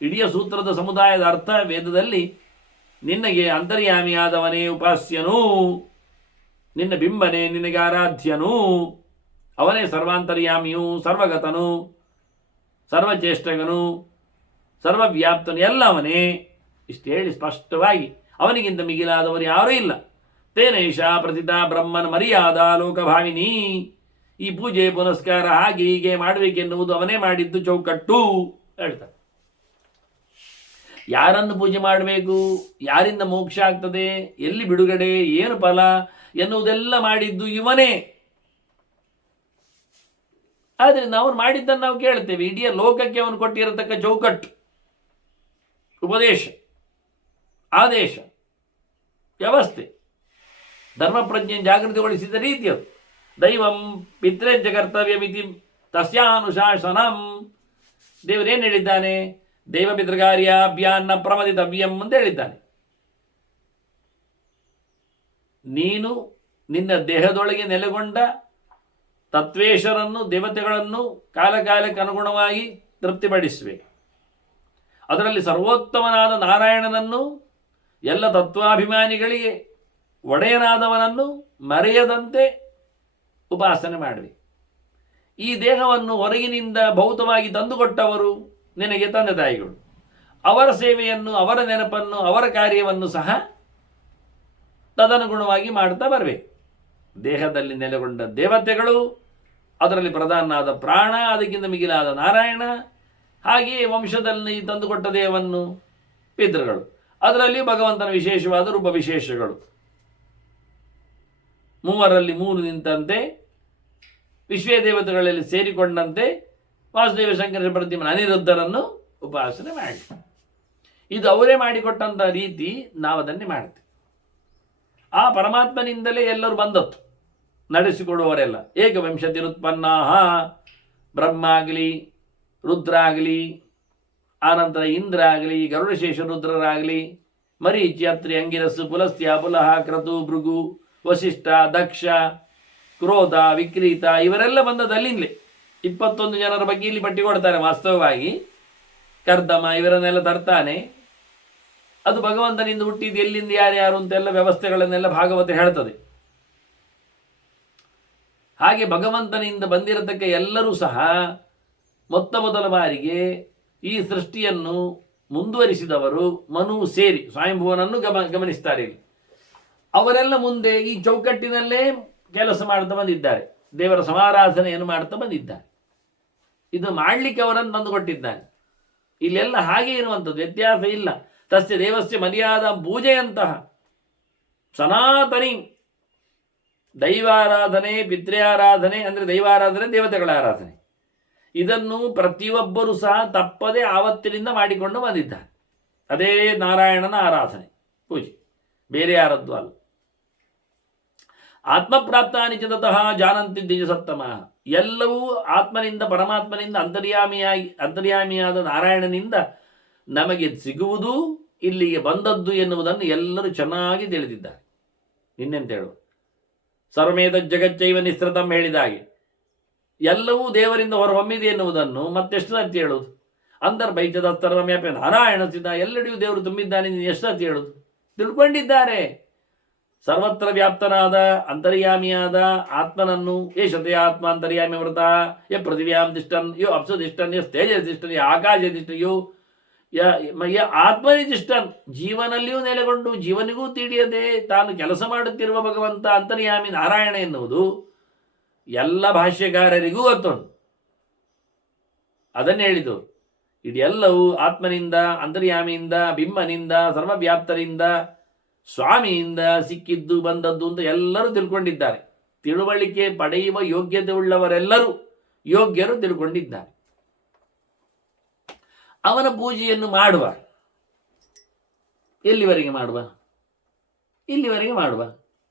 ಇಡೀ ಸೂತ್ರದ ಸಮುದಾಯದ ಅರ್ಥ ವೇದದಲ್ಲಿ ನಿನಗೆ ಅಂತರ್ಯಾಮಿಯಾದವನೇ ಉಪಾಸ್ಯನು, ನಿನ್ನ ಬಿಂಬನೇ ನಿನಗೆ ಆರಾಧ್ಯನು, ಅವನೇ ಸರ್ವಾಂತರ್ಯಾಮಿಯು, ಸರ್ವಗತನು, ಸರ್ವಚೇಷ್ಟಗನು, ಸರ್ವವ್ಯಾಪ್ತನು, ಎಲ್ಲ ಅವನೇ. ಇಷ್ಟು ಹೇಳಿ ಸ್ಪಷ್ಟವಾಗಿ ಅವನಿಗಿಂತ ಮಿಗಿಲಾದವರು ಯಾರೂ ಇಲ್ಲ. ತೇನೈಷ ಪ್ರತಿತಾ ಬ್ರಹ್ಮನ್ ಮರ್ಯಾದ ಲೋಕಭಾವಿನಿ. ಈ ಪೂಜೆ ಪುನಸ್ಕಾರ ಹಾಗೆ ಹೀಗೆ ಮಾಡಬೇಕೆನ್ನುವುದು ಅವನೇ ಮಾಡಿದ್ದು ಚೌಕಟ್ಟು ಹೇಳ್ತಾರೆ. ಯಾರನ್ನು ಪೂಜೆ ಮಾಡಬೇಕು, ಯಾರಿಂದ ಮೋಕ್ಷ ಆಗ್ತದೆ, ಎಲ್ಲಿ ಬಿಡುಗಡೆ, ಏನು ಫಲ ಎನ್ನುವುದೆಲ್ಲ ಮಾಡಿದ್ದು ಇವನೇ. ಆದ್ರಿಂದ ಅವನು ಮಾಡಿದ್ದನ್ನು ನಾವು ಕೇಳ್ತೇವೆ. ಇಡೀ ಲೋಕಕ್ಕೆ ಅವನು ಕೊಟ್ಟಿರತಕ್ಕ ಚೌಕಟ್ಟು, ಉಪದೇಶ, ಆದೇಶ, ವ್ಯವಸ್ಥೆ, ಧರ್ಮ ಪ್ರಜ್ಞೆ ಜಾಗೃತಿಗೊಳಿಸಿದ ರೀತಿ ಅದು. ದೈವಂ ಪಿತ್ರೇಂಚ ಕರ್ತವ್ಯಮಿತಿ ತಸ್ಯಾನುಶಾಸನಂ. ದೇವರೇನು ಹೇಳಿದ್ದಾನೆ? ದೈವ ಪಿತೃಕಾರ್ಯಾಭ್ಯಾನ್ನ ಪ್ರಮದಿತವ್ಯಂ ಅಂತ ಹೇಳಿದ್ದಾನೆ. ನೀನು ನಿನ್ನ ದೇಹದೊಳಗೆ ನೆಲೆಗೊಂಡ ತತ್ವೇಶ್ವರನ್ನು, ದೇವತೆಗಳನ್ನು ಕಾಲಕಾಲಕ್ಕೆ ಅನುಗುಣವಾಗಿ ತೃಪ್ತಿಪಡಿಸಬೇಕು. ಅದರಲ್ಲಿ ಸರ್ವೋತ್ತಮನಾದ ನಾರಾಯಣನನ್ನು, ಎಲ್ಲ ತತ್ವಾಭಿಮಾನಿಗಳಿಗೆ ಒಡೆಯನಾದವನನ್ನು ಮರೆಯದಂತೆ ಉಪಾಸನೆ ಮಾಡಬೇಕು. ಈ ದೇಹವನ್ನು ಹೊರಗಿನಿಂದ ಭೌತವಾಗಿ ತಂದುಕೊಟ್ಟವರು ನಿನಗೆ ತಂದೆ ತಾಯಿಗಳು. ಅವರ ಸೇವೆಯನ್ನು, ಅವರ ನೆನಪನ್ನು, ಅವರ ಕಾರ್ಯವನ್ನು ಸಹ ತದನುಗುಣವಾಗಿ ಮಾಡ್ತಾ ಬರಬೇಕು. ದೇಹದಲ್ಲಿ ನೆಲೆಗೊಂಡ ದೇವತೆಗಳು, ಅದರಲ್ಲಿ ಪ್ರಧಾನನಾದ ಪ್ರಾಣ, ಅದಕ್ಕಿಂತ ಮಿಗಿಲಾದ ನಾರಾಯಣ, ಹಾಗೆಯೇ ವಂಶದಲ್ಲಿ ತಂದುಕೊಟ್ಟ ದೇವವನ್ನು ಪಿತೃಗಳು, ಅದರಲ್ಲಿ ಭಗವಂತನ ವಿಶೇಷವಾದ ರೂಪ ವಿಶೇಷಗಳು. ಮೂವರಲ್ಲಿ ಮೂರು ನಿಂತಂತೆ, ವಿಶ್ವೇ ದೇವತೆಗಳಲ್ಲಿ ಸೇರಿಕೊಂಡಂತೆ ವಾಸುದೇವ ಶಂಕರ ಪ್ರತಿಮನ ಅನಿರುದ್ಧರನ್ನು ಉಪಾಸನೆ ಮಾಡಿ. ಇದು ಅವರೇ ಮಾಡಿಕೊಟ್ಟಂಥ ರೀತಿ, ನಾವು ಅದನ್ನೇ ಮಾಡ್ತೇವೆ. ಆ ಪರಮಾತ್ಮನಿಂದಲೇ ಎಲ್ಲರೂ ಬಂದದ್ದು, ನಡೆಸಿಕೊಡುವವರೆಲ್ಲ. ಏಕವಿಂಶತಿರುತ್ಪನ್ನಾ, ಬ್ರಹ್ಮ ಆಗಲಿ, ರುದ್ರ ಆಗಲಿ, ಆನಂತರ ಇಂದ್ರ ಆಗಲಿ, ಗರುಡಶೇಷ ರುದ್ರರಾಗಲಿ, ಮರೀಚಿ, ಅತ್ರಿ, ಅಂಗಿರಸ್ಸು, ಪುಲಸ್ತ್ಯ, ಪುಲಹ, ಕ್ರತು, ಭೃಗು, ವಸಿಷ್ಠ, ದಕ್ಷ, ಕ್ರೋಧ, ವಿಕ್ರೀತ, ಇವರೆಲ್ಲ ಬಂದದ್ದು ಅಲ್ಲಿಂದಲೇ. 21 ಜನರ ಬಗ್ಗೆ ಇಲ್ಲಿ ಪಟ್ಟಿ ಕೊಡ್ತಾರೆ. ವಾಸ್ತವವಾಗಿ ಕರ್ದಮ ಇವರನ್ನೆಲ್ಲ ತರ್ತಾನೆ. ಅದು ಭಗವಂತನಿಂದ ಹುಟ್ಟಿದ್ದು, ಎಲ್ಲಿಂದ ಯಾರ್ಯಾರು ಅಂತೆಲ್ಲ ವ್ಯವಸ್ಥೆಗಳನ್ನೆಲ್ಲ ಭಾಗವತ ಹೇಳ್ತದೆ. ಹಾಗೆ ಭಗವಂತನಿಂದ ಬಂದಿರತಕ್ಕ ಎಲ್ಲರೂ ಸಹ ಮೊದಲ ಬಾರಿಗೆ ಈ ಸೃಷ್ಟಿಯನ್ನು ಮುಂದುವರಿಸಿದವರು ಮನು ಸೇರಿ ಸ್ವಯಂಭುವನನ್ನು ಗಮನಿಸ್ತಾರೆ. ಅವರೆಲ್ಲ ಮುಂದೆ ಈ ಚೌಕಟ್ಟಿನಲ್ಲೇ ಕೆಲಸ ಮಾಡ್ತಾ ಬಂದಿದ್ದಾರೆ, ದೇವರ ಸಮಾರಾಧನೆಯನ್ನು ಮಾಡ್ತಾ ಬಂದಿದ್ದಾರೆ. ಇದು ಮಾಡಲಿಕ್ಕೆ ಅವರನ್ನು ತಂದುಕೊಟ್ಟಿದ್ದಾನೆ. ಇಲ್ಲೆಲ್ಲ ಹಾಗೆ ಇರುವಂಥದ್ದು, ವ್ಯತ್ಯಾಸ ಇಲ್ಲ. ತಸ್ಯ ದೇವಸ್ಯ ಮರ್ಯಾದ ಪೂಜೆಯಂತಹ ಸನಾತನಿ ದೈವಾರಾಧನೆ, ಪಿತೃಆರಾಧನೆ, ಅಂದರೆ ದೈವಾರಾಧನೆ, ದೇವತೆಗಳ ಆರಾಧನೆ, ಇದನ್ನು ಪ್ರತಿಯೊಬ್ಬರೂ ಸಹ ತಪ್ಪದೆ ಆವತ್ತಿನಿಂದ ಮಾಡಿಕೊಂಡು ಬಂದಿದ್ದಾರೆ. ಅದೇ ನಾರಾಯಣನ ಆರಾಧನೆ, ಪೂಜೆ, ಬೇರೆ ಯಾರದ್ದು ಅಲ್ಲ. ಆತ್ಮಪ್ರಾಪ್ತಾನಿ ಚತಃ ಜಾನಂತಿ ದ್ವಿಜಸತ್ತಮ. ಎಲ್ಲವೂ ಆತ್ಮನಿಂದ, ಪರಮಾತ್ಮನಿಂದ, ಅಂತರ್ಯಾಮಿಯಾದ ನಾರಾಯಣನಿಂದ ನಮಗೆ ಸಿಗುವುದು, ಇಲ್ಲಿಗೆ ಬಂದದ್ದು ಎನ್ನುವುದನ್ನು ಎಲ್ಲರೂ ಚೆನ್ನಾಗಿ ತಿಳಿದಿದ್ದಾರೆ. ಇನ್ನೆಂತ ಹೇಳುವ, ಸರ್ವಮೇತ ಜಗಚ್ಚೈವ ನಿಸ್ಸೃತಂ ಹೇಳಿದ ಹಾಗೆ ಎಲ್ಲವೂ ದೇವರಿಂದ ಹೊರಹೊಮ್ಮಿದೆ ಎನ್ನುವುದನ್ನು ಮತ್ತೆಷ್ಟು ಸತ್ಯ ಹೇಳುವುದು? ಅಂತರ್ಬೈಚದ ಸರ್ವಮ್ಯಾಪಿ ನಾರಾಯಣ ಸಿದ್ಧ, ಎಲ್ಲೆಡೆಯೂ ದೇವರು ತುಂಬಿದ್ದಾನೆ, ಎಷ್ಟು ಸತ್ಯ ಹೇಳುವುದು? ತಿಳ್ಕೊಂಡಿದ್ದಾರೆ. ಸರ್ವತ್ರ ವ್ಯಾಪ್ತನಾದ ಅಂತರ್ಯಾಮಿಯಾದ ಆತ್ಮನನ್ನು, ಏಷತೆ ಆತ್ಮ ಅಂತರ್ಯಾಮಿ ವ್ರತ, ಯ ಪೃಥಿವ್ಯಾಂ ತಿಷ್ಠನ್, ಯೋ ಅಪ್ಸುತಿಷ್ಠನ್, ಯ ತೇಜಸ್ತಿಷ್ಠನ್, ಯ ಆಕಾಶತಿಷ್ಠ, ಯೋ ಯ ಆತ್ಮನಿಷ್ಠನ್. ಜೀವನಲ್ಲಿಯೂ ನೆಲೆಗೊಂಡು ಜೀವನಿಗೂ ತಿಳಿಯದೆ ತಾನು ಕೆಲಸ ಮಾಡುತ್ತಿರುವ ಭಗವಂತ ಅಂತರ್ಯಾಮಿ ನಾರಾಯಣ ಎನ್ನುವುದು ಎಲ್ಲ ಭಾಷ್ಯಕಾರರಿಗೂ ಗೊತ್ತುಂಟು. ಅದನ್ನು ಹೇಳಿದರು. ಇದೆಲ್ಲವೂ ಆತ್ಮನಿಂದ, ಅಂತರ್ಯಾಮಿಯಿಂದ, ಬಿಂಬನಿಂದ, ಸರ್ವವ್ಯಾಪ್ತರಿಂದ, ಸ್ವಾಮಿಯಿಂದ ಸಿಕ್ಕಿದ್ದು ಬಂದದ್ದು ಅಂತ ಎಲ್ಲರೂ ತಿಳ್ಕೊಂಡಿದ್ದಾರೆ. ತಿಳುವಳಿಕೆ ಪಡೆಯುವ ಯೋಗ್ಯತೆ ಉಳ್ಳವರೆಲ್ಲರೂ ಯೋಗ್ಯರು ತಿಳ್ಕೊಂಡಿದ್ದಾರೆ. ಅವನ ಪೂಜೆಯನ್ನು ಮಾಡುವ. ಎಲ್ಲಿವರೆಗೆ ಮಾಡುವ? ಇಲ್ಲಿವರೆಗೆ ಮಾಡುವ.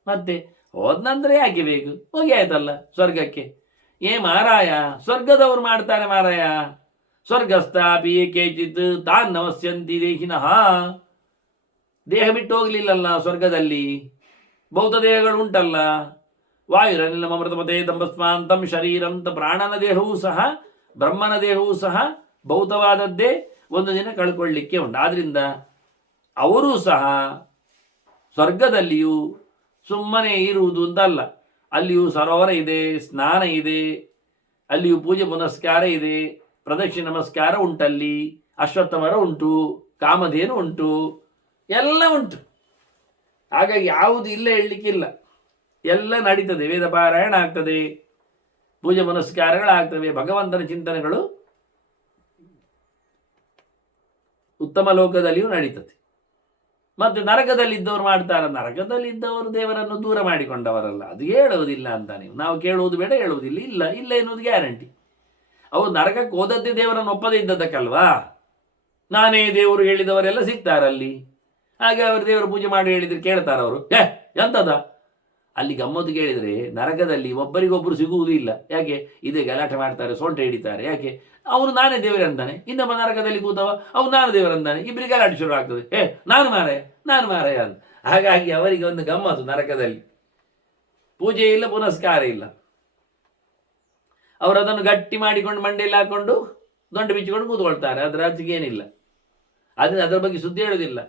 ಮತ್ತೆ ಹೋದ ನಂತರ ಯಾಕೆ ಬೇಕು? ಹೋಗಿ ಆಯ್ತಲ್ಲ ಸ್ವರ್ಗಕ್ಕೆ. ಮಾರಾಯ, ಸ್ವರ್ಗದವರು ಮಾಡ್ತಾರೆ ಮಾರಾಯ. ಸ್ವರ್ಗಸ್ಥಾಪಿ ಕೇಚಿತ್ ತಾನ್ ನಮಸ್ಯಂತಿ ದೇಹಿನಃ. ದೇಹ ಬಿಟ್ಟು ಹೋಗಲಿಲ್ಲಲ್ಲ ಸ್ವರ್ಗದಲ್ಲಿ, ಭೌತ ದೇಹಗಳು ಉಂಟಲ್ಲ. ವಾಯುರನಿಲ ಅಮೃತಮತೆ ತಂಬಸ್ಮಾಂತಂ ಶರೀರಂ. ಪ್ರಾಣನ ದೇಹವೂ ಸಹ, ಬ್ರಹ್ಮನ ದೇಹವೂ ಸಹ ಭೌತವಾದದ್ದೇ, ಒಂದು ದಿನ ಕಳ್ಕೊಳ್ಳಿಕ್ಕೆ ಉಂಟು. ಆದ್ದರಿಂದ ಅವರೂ ಸಹ ಸ್ವರ್ಗದಲ್ಲಿಯೂ ಸುಮ್ಮನೆ ಇರುವುದು ಅಂತಲ್ಲ. ಅಲ್ಲಿಯೂ ಸರೋವರ ಇದೆ, ಸ್ನಾನ ಇದೆ, ಅಲ್ಲಿಯೂ ಪೂಜೆ ಪುನಸ್ಕಾರ ಇದೆ, ಪ್ರದಕ್ಷಿಣೆ ನಮಸ್ಕಾರ ಉಂಟಲ್ಲಿ, ಅಶ್ವತ್ಥಮರ ಉಂಟು, ಕಾಮಧೇನು ಉಂಟು, ಎಲ್ಲ ಉಂಟು. ಹಾಗಾಗಿ ಯಾವುದು ಇಲ್ಲ ಹೇಳಲಿಕ್ಕಿಲ್ಲ, ಎಲ್ಲ ನಡೀತದೆ. ವೇದ ಪಾರಾಯಣ ಆಗ್ತದೆ, ಪೂಜೆ ಪುನಸ್ಕಾರಗಳಾಗ್ತವೆ, ಭಗವಂತನ ಚಿಂತನೆಗಳು ಉತ್ತಮ ಲೋಕದಲ್ಲಿಯೂ ನಡೀತದೆ. ಮತ್ತು ನರಕದಲ್ಲಿದ್ದವರು ಮಾಡ್ತಾರೆ. ನರಕದಲ್ಲಿದ್ದವರು ದೇವರನ್ನು ದೂರ ಮಾಡಿಕೊಂಡವರಲ್ಲ, ಅದು ಹೇಳುವುದಿಲ್ಲ ಅಂತ ನಾವು ಕೇಳುವುದು ಬೇಡ, ಹೇಳುವುದಿಲ್ಲ, ಇಲ್ಲ ಇಲ್ಲ ಎನ್ನುವುದು ಗ್ಯಾರಂಟಿ. ಅವರು ನರಕಕ್ಕೆ ಹೋದದ್ದೇ ದೇವರನ್ನು ಒಪ್ಪದೇ ಇದ್ದದಕ್ಕಲ್ವಾ. ನಾನೇ ದೇವರು ಹೇಳಿದವರೆಲ್ಲ ಸಿಗ್ತಾರಲ್ಲಿ. ಹಾಗೆ ಅವರು ದೇವರು ಪೂಜೆ ಮಾಡಿ ಹೇಳಿದ್ರೆ ಕೇಳ್ತಾರೆ ಅವರು, ಎಂತದ ಅಲ್ಲಿ ಗಮ್ಮತ್ತು ಕೇಳಿದರೆ ನರಕದಲ್ಲಿ ಒಬ್ಬರಿಗೊಬ್ಬರು ಸಿಗುವುದೂ ಇಲ್ಲ. ಯಾಕೆ? ಇದೇ ಗಲಾಟೆ ಮಾಡ್ತಾರೆ, ಸೊಂಟೆ ಹಿಡಿತಾರೆ. ಯಾಕೆ? ಅವನು ನಾನೇ ದೇವರಂತಾನೆ, ಇನ್ನೊಬ್ಬ ನರಕದಲ್ಲಿ ಕೂತವ ಅವನು ನಾನು ದೇವರಂತಾನೆ, ಇಬ್ಬರಿಗೆ ಗಲಾಟೆ ಶುರು ಆಗ್ತದೆ. ನಾನು ಮಾರಾಯ ಅಂತ. ಹಾಗಾಗಿ ಅವರಿಗೆ ಒಂದು ಗಮ್ಮತ್ತು, ನರಕದಲ್ಲಿ ಪೂಜೆ ಇಲ್ಲ, ಪುನಸ್ಕಾರ ಇಲ್ಲ. ಅವರು ಅದನ್ನು ಗಟ್ಟಿ ಮಾಡಿಕೊಂಡು ಮಂಡೆಯಲ್ಲಿ ಹಾಕೊಂಡು ದೊಡ್ಡ ಬಿಚ್ಚಿಕೊಂಡು ಕೂತ್ಕೊಳ್ತಾರೆ. ಅದರ ಆಚೆಗೆ ಏನಿಲ್ಲ, ಅದರ ಬಗ್ಗೆ ಸುದ್ದಿ ಹೇಳೋದಿಲ್ಲ.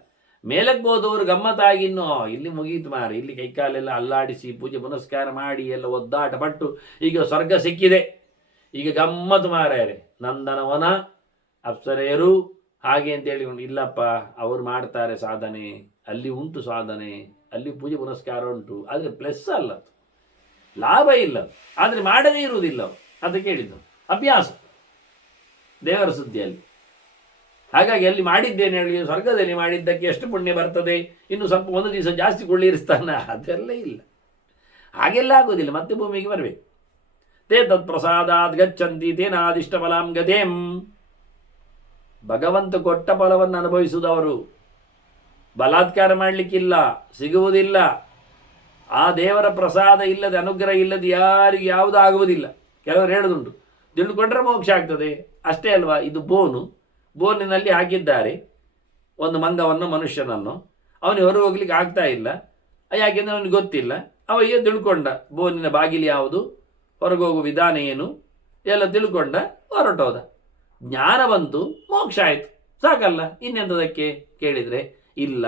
ಮೇಲಕ್ಕೆ ಹೋದವರು ಗಮ್ಮತ್ತಾಗಿ ಇನ್ನೂ ಇಲ್ಲಿ ಮುಗೀತು ಮಾರಿ, ಇಲ್ಲಿ ಕೈಕಾಲೆಲ್ಲ ಅಲ್ಲಾಡಿಸಿ ಪೂಜೆ ಪುನಸ್ಕಾರ ಮಾಡಿ ಎಲ್ಲ ಒದ್ದಾಟ ಪಟ್ಟು ಈಗ ಸ್ವರ್ಗ ಸಿಕ್ಕಿದೆ, ಈಗ ಗಮ್ಮತ್ತು ಮಾರಾಯರೆ, ನಂದನವನ ಅಪ್ಸರೆಯರು ಹಾಗೆ ಅಂತ ಹೇಳಿಕೊಂಡು. ಇಲ್ಲಪ್ಪ, ಅವರು ಮಾಡ್ತಾರೆ ಸಾಧನೆ, ಅಲ್ಲಿ ಉಂಟು ಸಾಧನೆ, ಅಲ್ಲಿ ಪೂಜೆ ಪುನಸ್ಕಾರ ಉಂಟು, ಆದರೆ ಪ್ಲಸ್ ಅಲ್ಲ, ಲಾಭ ಇಲ್ಲ, ಆದರೆ ಮಾಡದೇ ಇರುವುದಿಲ್ಲ. ಅದಕ್ಕೆ ಹೇಳಿದ್ದು ಅಭ್ಯಾಸ ದೇವರ ಸುದ್ದಿಯಲ್ಲಿ. ಹಾಗಾಗಿ ಅಲ್ಲಿ ಮಾಡಿದ್ದೇನೆ ಹೇಳಿ ಸ್ವರ್ಗದಲ್ಲಿ ಮಾಡಿದ್ದಕ್ಕೆ ಎಷ್ಟು ಪುಣ್ಯ ಬರ್ತದೆ, ಇನ್ನು ಸ್ವಲ್ಪ ಒಂದು ದಿವಸ ಜಾಸ್ತಿ ಕೊಳ್ಳಿರಿಸ್ತಾನ, ಅದೆಲ್ಲ ಇಲ್ಲ, ಹಾಗೆಲ್ಲ ಆಗೋದಿಲ್ಲ. ಮತ್ತೆ ಭೂಮಿಗೆ ಬರಬೇಕು. ತೇ ತತ್ ಪ್ರಸಾದಾತ್ ಗಚ್ಚಂತಿ ತೇನಾದಿಷ್ಟ ಫಲಾಂ ಗದೇಂ. ಭಗವಂತ ಕೊಟ್ಟ ಫಲವನ್ನು ಅನುಭವಿಸುವುದವರು, ಬಲಾತ್ಕಾರ ಮಾಡಲಿಕ್ಕಿಲ್ಲ, ಸಿಗುವುದಿಲ್ಲ. ಆ ದೇವರ ಪ್ರಸಾದ ಇಲ್ಲದೆ, ಅನುಗ್ರಹ ಇಲ್ಲದೆ ಯಾರಿಗೂ ಯಾವುದೂ ಆಗುವುದಿಲ್ಲ. ಕೆಲವರು ಹೇಳುದುಂಟು, ತಿಳ್ಕೊಂಡ್ರೆ ಮೋಕ್ಷ ಆಗ್ತದೆ, ಅಷ್ಟೇ ಅಲ್ವಾ. ಇದು ಬೋನಿನಲ್ಲಿ ಹಾಕಿದ್ದಾರೆ ಒಂದು ಮಂಗವನ್ನು, ಮನುಷ್ಯನನ್ನು. ಅವನಿಗೆ ಹೊರಗೆ ಹೋಗ್ಲಿಕ್ಕೆ ಆಗ್ತಾ ಇಲ್ಲ. ಯಾಕೆಂದರೆ ಅವನಿಗೆ ಗೊತ್ತಿಲ್ಲ. ಅವಯ್ಯ ತಿಳ್ಕೊಂಡ ಬೋನಿನ ಬಾಗಿಲು ಯಾವುದು, ಹೊರಗೆ ಹೋಗುವ ವಿಧಾನ ಏನು ಎಲ್ಲ ತಿಳ್ಕೊಂಡ, ಹೊರಟೋದ. ಜ್ಞಾನ ಬಂತು, ಮೋಕ್ಷ ಆಯಿತು, ಸಾಕಲ್ಲ. ಇನ್ನೆಂಥದಕ್ಕೆ ಕೇಳಿದರೆ, ಇಲ್ಲ,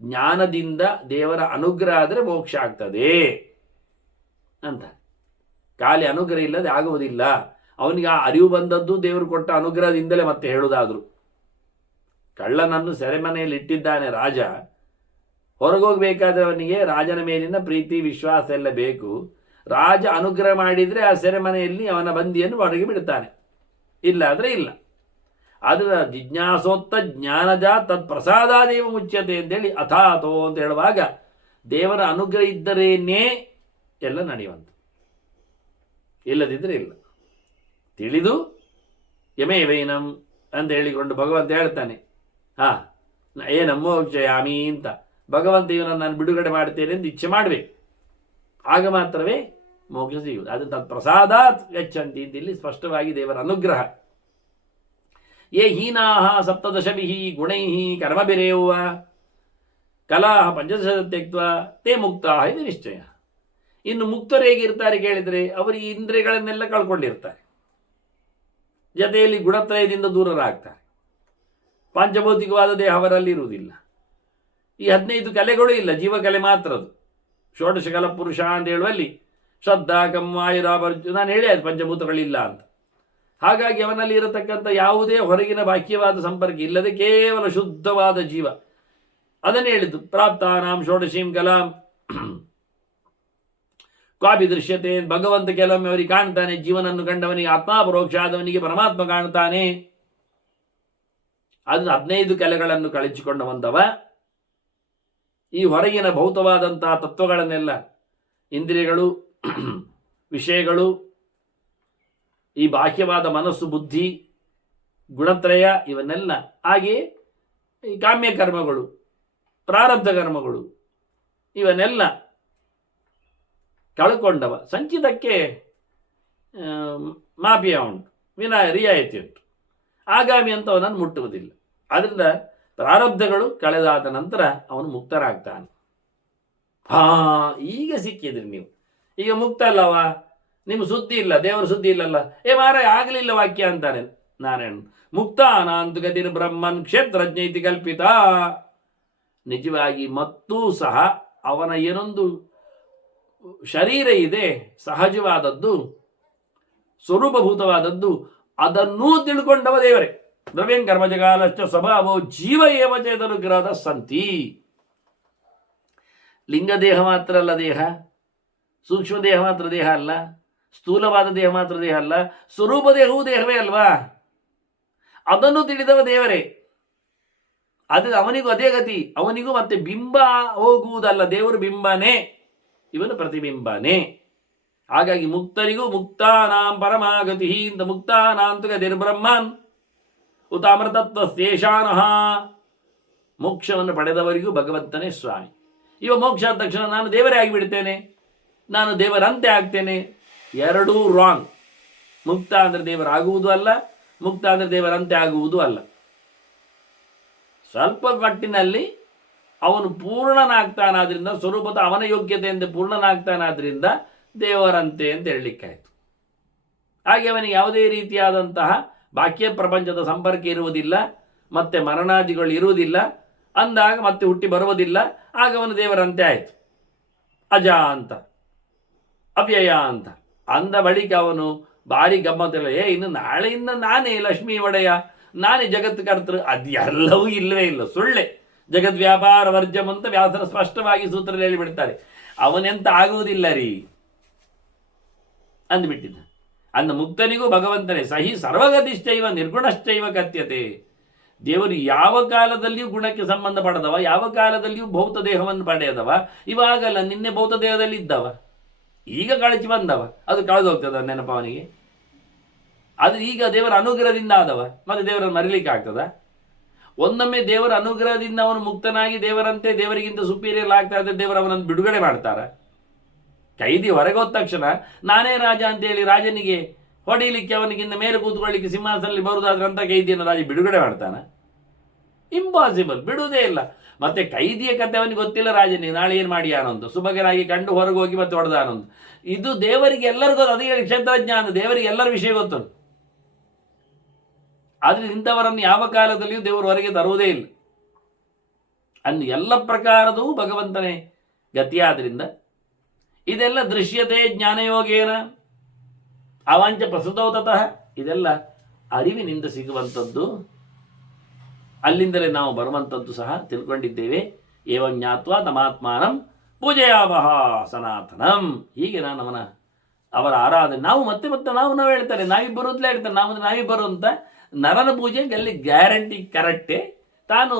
ಜ್ಞಾನದಿಂದ ದೇವರ ಅನುಗ್ರಹ ಆದರೆ ಮೋಕ್ಷ ಆಗ್ತದೆ ಅಂತ. ಖಾಲಿ ಅನುಗ್ರಹ ಇಲ್ಲದೆ ಆಗುವುದಿಲ್ಲ. ಅವನಿಗೆ ಆ ಅರಿವು ಬಂದದ್ದು ದೇವರು ಕೊಟ್ಟ ಅನುಗ್ರಹದಿಂದಲೇ. ಮತ್ತೆ ಹೇಳುವುದಾದ್ರು, ಕಳ್ಳನನ್ನು ಸೆರೆಮನೆಯಲ್ಲಿ ಇಟ್ಟಿದ್ದಾನೆ ರಾಜ, ಹೊರಗೋಗ್ಬೇಕಾದ್ರೆ ಅವನಿಗೆ ರಾಜನ ಮೇಲಿನ ಪ್ರೀತಿ ವಿಶ್ವಾಸ ಎಲ್ಲ ಬೇಕು. ರಾಜ ಅನುಗ್ರಹ ಮಾಡಿದರೆ ಆ ಸೆರೆಮನೆಯಲ್ಲಿ ಅವನ ಬಂದಿಯನ್ನು ಹೊರಗೆ ಬಿಡ್ತಾನೆ, ಇಲ್ಲ ಆದರೆ ಇಲ್ಲ. ಅದರ ಜಿಜ್ಞಾಸೋತ್ತ ಜ್ಞಾನಜ ತತ್ ಪ್ರಸಾದಾದೇವ ಮುಚ್ಯತೆ ಅಂತೇಳಿ, ಅಥಾತೋ ಅಂತ ಹೇಳುವಾಗ ದೇವರ ಅನುಗ್ರಹ ಇದ್ದರೇನೇ ಎಲ್ಲ ನಡೆಯುವಂಥ, ಇಲ್ಲದಿದ್ದರೆ ಇಲ್ಲ. ತಿಳಿದು ಯಮೇವೈನಂ ಅಂತ ಹೇಳಿಕೊಂಡು ಭಗವಂತ ಹೇಳ್ತಾನೆ, ಏನಮ್ಮೋಕ್ಷಯಾಮಿ ಅಂತ. ಭಗವಂತ ಇವನನ್ನು ನಾನು ಬಿಡುಗಡೆ ಮಾಡ್ತೇನೆ ಎಂದು ಇಚ್ಛೆ ಮಾಡಬೇಕು, ಆಗ ಮಾತ್ರವೇ ಮೋಕ್ಷ ಸಿಗುವುದು. ಅದು ತತ್ ಪ್ರಸಾದಾತ್ ಗಚ್ಚಂತಿ ಅಂತ ಇಲ್ಲಿ ಸ್ಪಷ್ಟವಾಗಿ ದೇವರ ಅನುಗ್ರಹ. ಯೇ ಹೀನಾಹ ಸಪ್ತದಶಭಿಃ ಗುಣೈಃ ಕರ್ಮಭಿರೇವ ಕಲಾಹ ಪಂಚದಶ ತ್ಯಕ್ತ್ವ ತೇ ಮುಕ್ತಾಃ ಇದು ನಿಶ್ಚಯ. ಇನ್ನು ಮುಕ್ತರು ಹೇಗಿರ್ತಾರೆ ಕೇಳಿದರೆ, ಅವರು ಈ ಇಂದ್ರಿಯಗಳನ್ನೆಲ್ಲ ಕಳ್ಕೊಂಡಿರ್ತಾರೆ, ಜೊತೆಯಲ್ಲಿ ಗುಣತ್ರಯದಿಂದ ದೂರರಾಗ್ತಾರೆ. ಪಾಂಚಭೌತಿಕವಾದ ದೇಹ ಅವರಲ್ಲಿ ಇರುವುದಿಲ್ಲ. ಈ 15 ಕಲೆಗಳು ಇಲ್ಲ, ಜೀವಕಲೆ ಮಾತ್ರ ಅದು. ಷೋಡಶ ಕಲ ಪುರುಷ ಅಂತ ಹೇಳುವಲ್ಲಿ ಶ್ರದ್ಧಾ ಕಮ್ಮಾಯುರಾಭರ್ಜು, ನಾನು ಹೇಳಿ ಅದು ಪಂಚಭೂತಗಳಿಲ್ಲ ಅಂತ. ಹಾಗಾಗಿ ಅವನಲ್ಲಿ ಇರತಕ್ಕಂಥ ಯಾವುದೇ ಹೊರಗಿನ ಬಾಹ್ಯವಾದ ಸಂಪರ್ಕ ಇಲ್ಲದೆ ಕೇವಲ ಶುದ್ಧವಾದ ಜೀವ. ಅದನ್ನೇ ಹೇಳಿದ್ದು, ಪ್ರಾಪ್ತಾನಾಂ ಷೋಡಶೀಂ ಕಲಾಂ ಕ್ವಾಪಿ ದೃಶ್ಯತೆ. ಭಗವಂತ ಕೆಲವೊಮ್ಮೆ ಅವರಿಗೆ ಕಾಣ್ತಾನೆ, ಜೀವನನ್ನು ಕಂಡವನಿಗೆ ಆತ್ಮಾಪರೋಕ್ಷ ಆದವನಿಗೆ ಪರಮಾತ್ಮ ಕಾಣ್ತಾನೆ. ಅದು 15 ಕಲೆಗಳನ್ನು ಕಳಚಿಕೊಂಡ ಬಂದವ ಈ ಹೊರಗಿನ ಭೌತವಾದಂತಹ ತತ್ವಗಳನ್ನೆಲ್ಲ, ಇಂದ್ರಿಯಗಳು, ವಿಷಯಗಳು, ಈ ಬಾಹ್ಯವಾದ ಮನಸ್ಸು, ಬುದ್ಧಿ, ಗುಣತ್ರಯ, ಇವನ್ನೆಲ್ಲ, ಹಾಗೆಯೇ ಈ ಕಾಮ್ಯ ಕರ್ಮಗಳು, ಪ್ರಾರಬ್ಧ ಕರ್ಮಗಳು, ಇವನ್ನೆಲ್ಲ ಕಳ್ಕೊಂಡವ. ಸಂಚಿತಕ್ಕೆ ಮಾಫಿಯ ಉಂಟು, ರಿಯಾಯಿತಿ ಉಂಟು, ಆಗಾಮಿ ಅಂತ ಅವನನ್ನು ಮುಟ್ಟುವುದಿಲ್ಲ. ಆದ್ದರಿಂದ ಪ್ರಾರಬ್ಧಗಳು ಕಳೆದಾದ ನಂತರ ಅವನು ಮುಕ್ತರಾಗ್ತಾನೆ. ಈಗ ಸಿಕ್ಕಿದ್ರಿ ನೀವು, ಈಗ ಮುಕ್ತ ಅಲ್ಲವ, ನಿಮ್ಮ ಸುದ್ದಿ ಇಲ್ಲ, ದೇವರ ಸುದ್ದಿ ಇಲ್ಲಲ್ಲ. ಮಾರಾಯ ಆಗಲಿಲ್ಲ ವಾಕ್ಯ ಅಂತಾನೆ ನಾರಾಯಣ. ಮುಕ್ತಾನಾಂತು ಗತಿರ್ ಬ್ರಹ್ಮನ್ ಕ್ಷೇತ್ರಜ್ಞೈತಿ ಕಲ್ಪಿತ. ನಿಜವಾಗಿ ಮತ್ತೂ ಸಹ ಅವನ ಏನೊಂದು ಶರೀರ ಇದೆ, ಸಹಜವಾದದ್ದು, ಸ್ವರೂಪಭೂತವಾದದ್ದು, ಅದನ್ನೂ ತಿಳ್ಕೊಂಡವ ದೇವರೇ. ದ್ರವ್ಯಂ ಕರ್ಮಜಗಾಲಶ್ಚ ಸ್ವಭಾವೋ ಜೀವ ಏವ ಚೇತನುಗ್ರಹದ ಸಂತಿ. ಲಿಂಗದೇಹ ಮಾತ್ರ ಅಲ್ಲ ದೇಹ, ಸೂಕ್ಷ್ಮ ದೇಹ ಮಾತ್ರ ದೇಹ ಅಲ್ಲ, ಸ್ಥೂಲವಾದ ದೇಹ ಮಾತ್ರ ದೇಹ ಅಲ್ಲ, ಸ್ವರೂಪ ದೇಹವೂ ದೇಹವೇ ಅಲ್ವಾ. ಅದನ್ನು ತಿಳಿದವ ದೇವರೇ. ಅದು ಅವನಿಗೂ ಅದೇ ಗತಿ, ಅವನಿಗೂ ಮತ್ತೆ ಬಿಂಬ ಹೋಗುವುದಲ್ಲ, ದೇವರು ಬಿಂಬನೇ, ಇವನು ಪ್ರತಿಬಿಂಬನೇ. ಹಾಗಾಗಿ ಮುಕ್ತರಿಗೂ ಮುಕ್ತಾನಾಂ ಪರಮಾಗತಿ ಇಂದ ಮುಕ್ತಾನಾಂತು ಗತಿರ್ಬ್ರಹ್ಮನ್ ಉತಾಮೃತತ್ವ ಶೇಷಾನಃ. ಮೋಕ್ಷವನ್ನು ಪಡೆದವರಿಗೂ ಭಗವಂತನೇ ಸ್ವಾಮಿ. ಇವ ಮೋಕ್ಷ ಆದ ತಕ್ಷಣ ನಾನು ದೇವರೇ ಆಗಿಬಿಡ್ತೇನೆ, ನಾನು ದೇವರಂತೆ ಆಗ್ತೇನೆ, ಎರಡೂ ರಾಂಗ್. ಮುಕ್ತ ಅಂದರೆ ದೇವರಾಗುವುದೂ ಅಲ್ಲ, ಮುಕ್ತ ಅಂದರೆ ದೇವರಂತೆ ಆಗುವುದೂ ಅಲ್ಲ. ಸ್ವಲ್ಪ ಮಟ್ಟಿನಲ್ಲಿ ಅವನು ಪೂರ್ಣನಾಗ್ತಾನಾದ್ರಿಂದ, ಸ್ವರೂಪದ ಅವನ ಯೋಗ್ಯತೆಯಿಂದ ಪೂರ್ಣನಾಗ್ತಾನಾದ್ರಿಂದ ದೇವರಂತೆ ಅಂತ ಹೇಳಲಿಕ್ಕಾಯಿತು. ಹಾಗೆ ಅವನಿಗೆ ಯಾವುದೇ ರೀತಿಯಾದಂತಹ ಬಾಹ್ಯ ಪ್ರಪಂಚದ ಸಂಪರ್ಕ ಇರುವುದಿಲ್ಲ, ಮತ್ತೆ ಮರಣಾದಿಗಳು ಇರುವುದಿಲ್ಲ, ಅಂದಾಗ ಮತ್ತೆ ಹುಟ್ಟಿ ಬರುವುದಿಲ್ಲ, ಆಗ ಅವನು ದೇವರಂತೆ ಆಯಿತು. ಅಜ ಅಂತ, ಅವ್ಯಯ ಅಂತ ಅಂದ ಬಳಿಕ ಅವನು ಭಾರಿ ಗಮ್ಮತ್ತಿಲ್ಲ, ಇನ್ನು ನಾಳೆಯಿಂದ ನಾನೇ ಲಕ್ಷ್ಮೀ ಒಡೆಯ, ನಾನೇ ಜಗತ್ತು ಕರ್ತೃ, ಅದೆಲ್ಲವೂ ಇಲ್ಲವೇ ಇಲ್ಲ, ಸುಳ್ಳೆ. ಜಗದ್ ವ್ಯಾಪಾರ ವರ್ಜಂ ಅಂತ ವ್ಯಾಸರ ಸ್ಪಷ್ಟವಾಗಿ ಸೂತ್ರದಲ್ಲಿ ಹೇಳಿಬಿಡ್ತಾರೆ. ಅವನೆಂತ ಆಗುವುದಿಲ್ಲ ರೀ ಅಂದ್ಬಿಟ್ಟಿದ್ದ. ಅಂದ ಮುಕ್ತನಿಗೂ ಭಗವಂತನೇ ಸಹಿ ಸರ್ವಗತಿಶ್ಚೈವ ನಿರ್ಗುಣಶ್ಚೈವ ಕಥ್ಯತೆ. ದೇವರು ಯಾವ ಕಾಲದಲ್ಲಿಯೂ ಗುಣಕ್ಕೆ ಸಂಬಂಧ ಪಡೆದವ, ಯಾವ ಕಾಲದಲ್ಲಿಯೂ ಭೌತ ದೇಹವನ್ನು ಪಡೆಯದವ. ಇವಾಗಲ್ಲ, ನಿನ್ನೆ ಭೌತ ದೇಹದಲ್ಲಿ ಇದ್ದವ, ಈಗ ಕಳಚಿ ಬಂದವ, ಅದು ಕಳೆದು ಹೋಗ್ತದ ನೆನಪ ಅವನಿಗೆ. ಅದು ಈಗ ದೇವರ ಅನುಗ್ರಹದಿಂದ ಆದವ, ಮತ್ತೆ ದೇವರನ್ನು ಮರಿಲಿಕ್ಕೆ ಆಗ್ತದ? ಒಂದೊಮ್ಮೆ ದೇವರ ಅನುಗ್ರಹದಿಂದ ಅವನು ಮುಕ್ತನಾಗಿ ದೇವರಂತೆ ದೇವರಿಗಿಂತ ಸುಪೀರಿಯರ್ ಆಗ್ತಾ ಇದ್ದರೆ ದೇವರು ಅವನನ್ನು ಬಿಡುಗಡೆ ಮಾಡ್ತಾರ? ಕೈದಿ ಹೊರಗೆ ಹೋದ ತಕ್ಷಣ ನಾನೇ ರಾಜ ಅಂತೇಳಿ ರಾಜನಿಗೆ ಹೊಡಿಲಿಕ್ಕೆ, ಅವನಿಗಿಂತ ಮೇಲೆ ಕೂತ್ಕೊಳ್ಳಿಕ್ಕೆ ಸಿಂಹಾಸನಲ್ಲಿ ಬರುವುದಾದ್ರೆ ಅಂತ ಕೈದಿಯನ್ನು ರಾಜ ಬಿಡುಗಡೆ ಮಾಡ್ತಾನ? ಇಂಪಾಸಿಬಲ್, ಬಿಡುವುದೇ ಇಲ್ಲ. ಮತ್ತೆ ಕೈದಿಯ ಕತೆ ಅವನಿಗೆ ಗೊತ್ತಿಲ್ಲ, ರಾಜನಿಗೆ ನಾಳೆ ಏನು ಮಾಡಿ ಅನ್ನೋದು, ಸುಭಗನಾಗಿ ಕಂಡು ಹೊರಗೆ ಹೋಗಿ ಮತ್ತೆ ಹೊಡೆದ ಅನ್ನೋದು. ಇದು ದೇವರಿಗೆ ಎಲ್ಲರಿಗೂ ಗೊತ್ತು, ಅದೇ ಕ್ಷೇತ್ರಜ್ಞಾನ, ದೇವರಿಗೆ ಎಲ್ಲರ ವಿಷಯ ಗೊತ್ತು. ಆದರೆ ಇಂಥವರನ್ನು ಯಾವ ಕಾಲದಲ್ಲಿಯೂ ದೇವರು ಹೊರಗೆ ತರುವುದೇ ಇಲ್ಲ. ಅನ್ನು ಎಲ್ಲ ಪ್ರಕಾರದೂ ಭಗವಂತನೇ ಗತಿಯಾದ್ರಿಂದ ಇದೆಲ್ಲ ದೃಶ್ಯತೆ ಜ್ಞಾನಯೋಗೇನ ಅವಾಂಚ ಪ್ರಸುತೌತತಃ, ಇದೆಲ್ಲ ಅರಿವಿನಿಂದ ಸಿಗುವಂಥದ್ದು, ಅಲ್ಲಿಂದಲೇ ನಾವು ಬರುವಂಥದ್ದು ಸಹ ತಿಳ್ಕೊಂಡಿದ್ದೇವೆ. ಏವಂ ಜ್ಞಾತ್ವಾ ತಮಾತ್ಮಾನಂ ಪೂಜೆಯಾವಹ ಸನಾತನಂ. ಹೀಗೆ ನಾನು ಅವರ ಆರಾಧನೆ ನಾವು ಮತ್ತೆ ನಾವು ಹೇಳ್ತಾರೆ, ನಾವಿಬ್ಬರು ಅಂತಲೇ ಹೇಳ್ತಾರೆ, ನಾವಿಬ್ಬರು ಅಂತ. ನರನ ಪೂಜೆಗೆ ಅಲ್ಲಿ ಗ್ಯಾರಂಟಿ ಕರೆಕ್ಟೇ, ತಾನು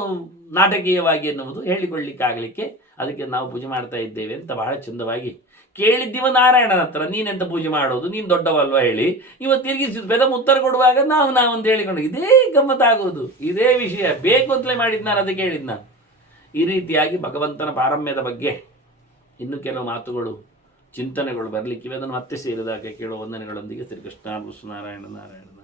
ನಾಟಕೀಯವಾಗಿ ಎನ್ನುವುದು ಹೇಳಿಕೊಳ್ಳಿಕ್ಕಾಗಲಿಕ್ಕೆ ಅದಕ್ಕೆ ನಾವು ಪೂಜೆ ಮಾಡ್ತಾ ಇದ್ದೇವೆ ಅಂತ ಬಹಳ ಚಂದವಾಗಿ ಕೇಳಿದ್ದೀವ ನಾರಾಯಣನ ಹತ್ರ. ನೀನೆಂತ ಪೂಜೆ ಮಾಡೋದು, ನೀನು ದೊಡ್ಡವಲ್ವ ಹೇಳಿ ಇವತ್ತು ತಿರುಗಿಸಿ ಬೆದಮ್ ಉತ್ತರ ಕೊಡುವಾಗ ನಾವು ಅಂತ ಹೇಳಿಕೊಂಡು ಇದೇ ಗಮ್ಮತ್ತಾಗುವುದು, ಇದೇ ವಿಷಯ ಬೇಕು ಅಂತಲೇ ಮಾಡಿದ್ದು ನಾನು, ಅದಕ್ಕೆ ಹೇಳಿದ್ದು ನಾನು. ಈ ರೀತಿಯಾಗಿ ಭಗವಂತನ ಪಾರಮ್ಯದ ಬಗ್ಗೆ ಇನ್ನೂ ಕೆಲವು ಮಾತುಗಳು ಚಿಂತನೆಗಳು ಬರಲಿಕ್ಕಿವೆ. ಅದನ್ನು ಮತ್ತೆ ಸೇರಿದಾಗ ಕೇಳುವ ವಂದನೆಗಳೊಂದಿಗೆ ಶ್ರೀಕೃಷ್ಣ ನಾರಾಯಣ ನಾರಾಯಣ.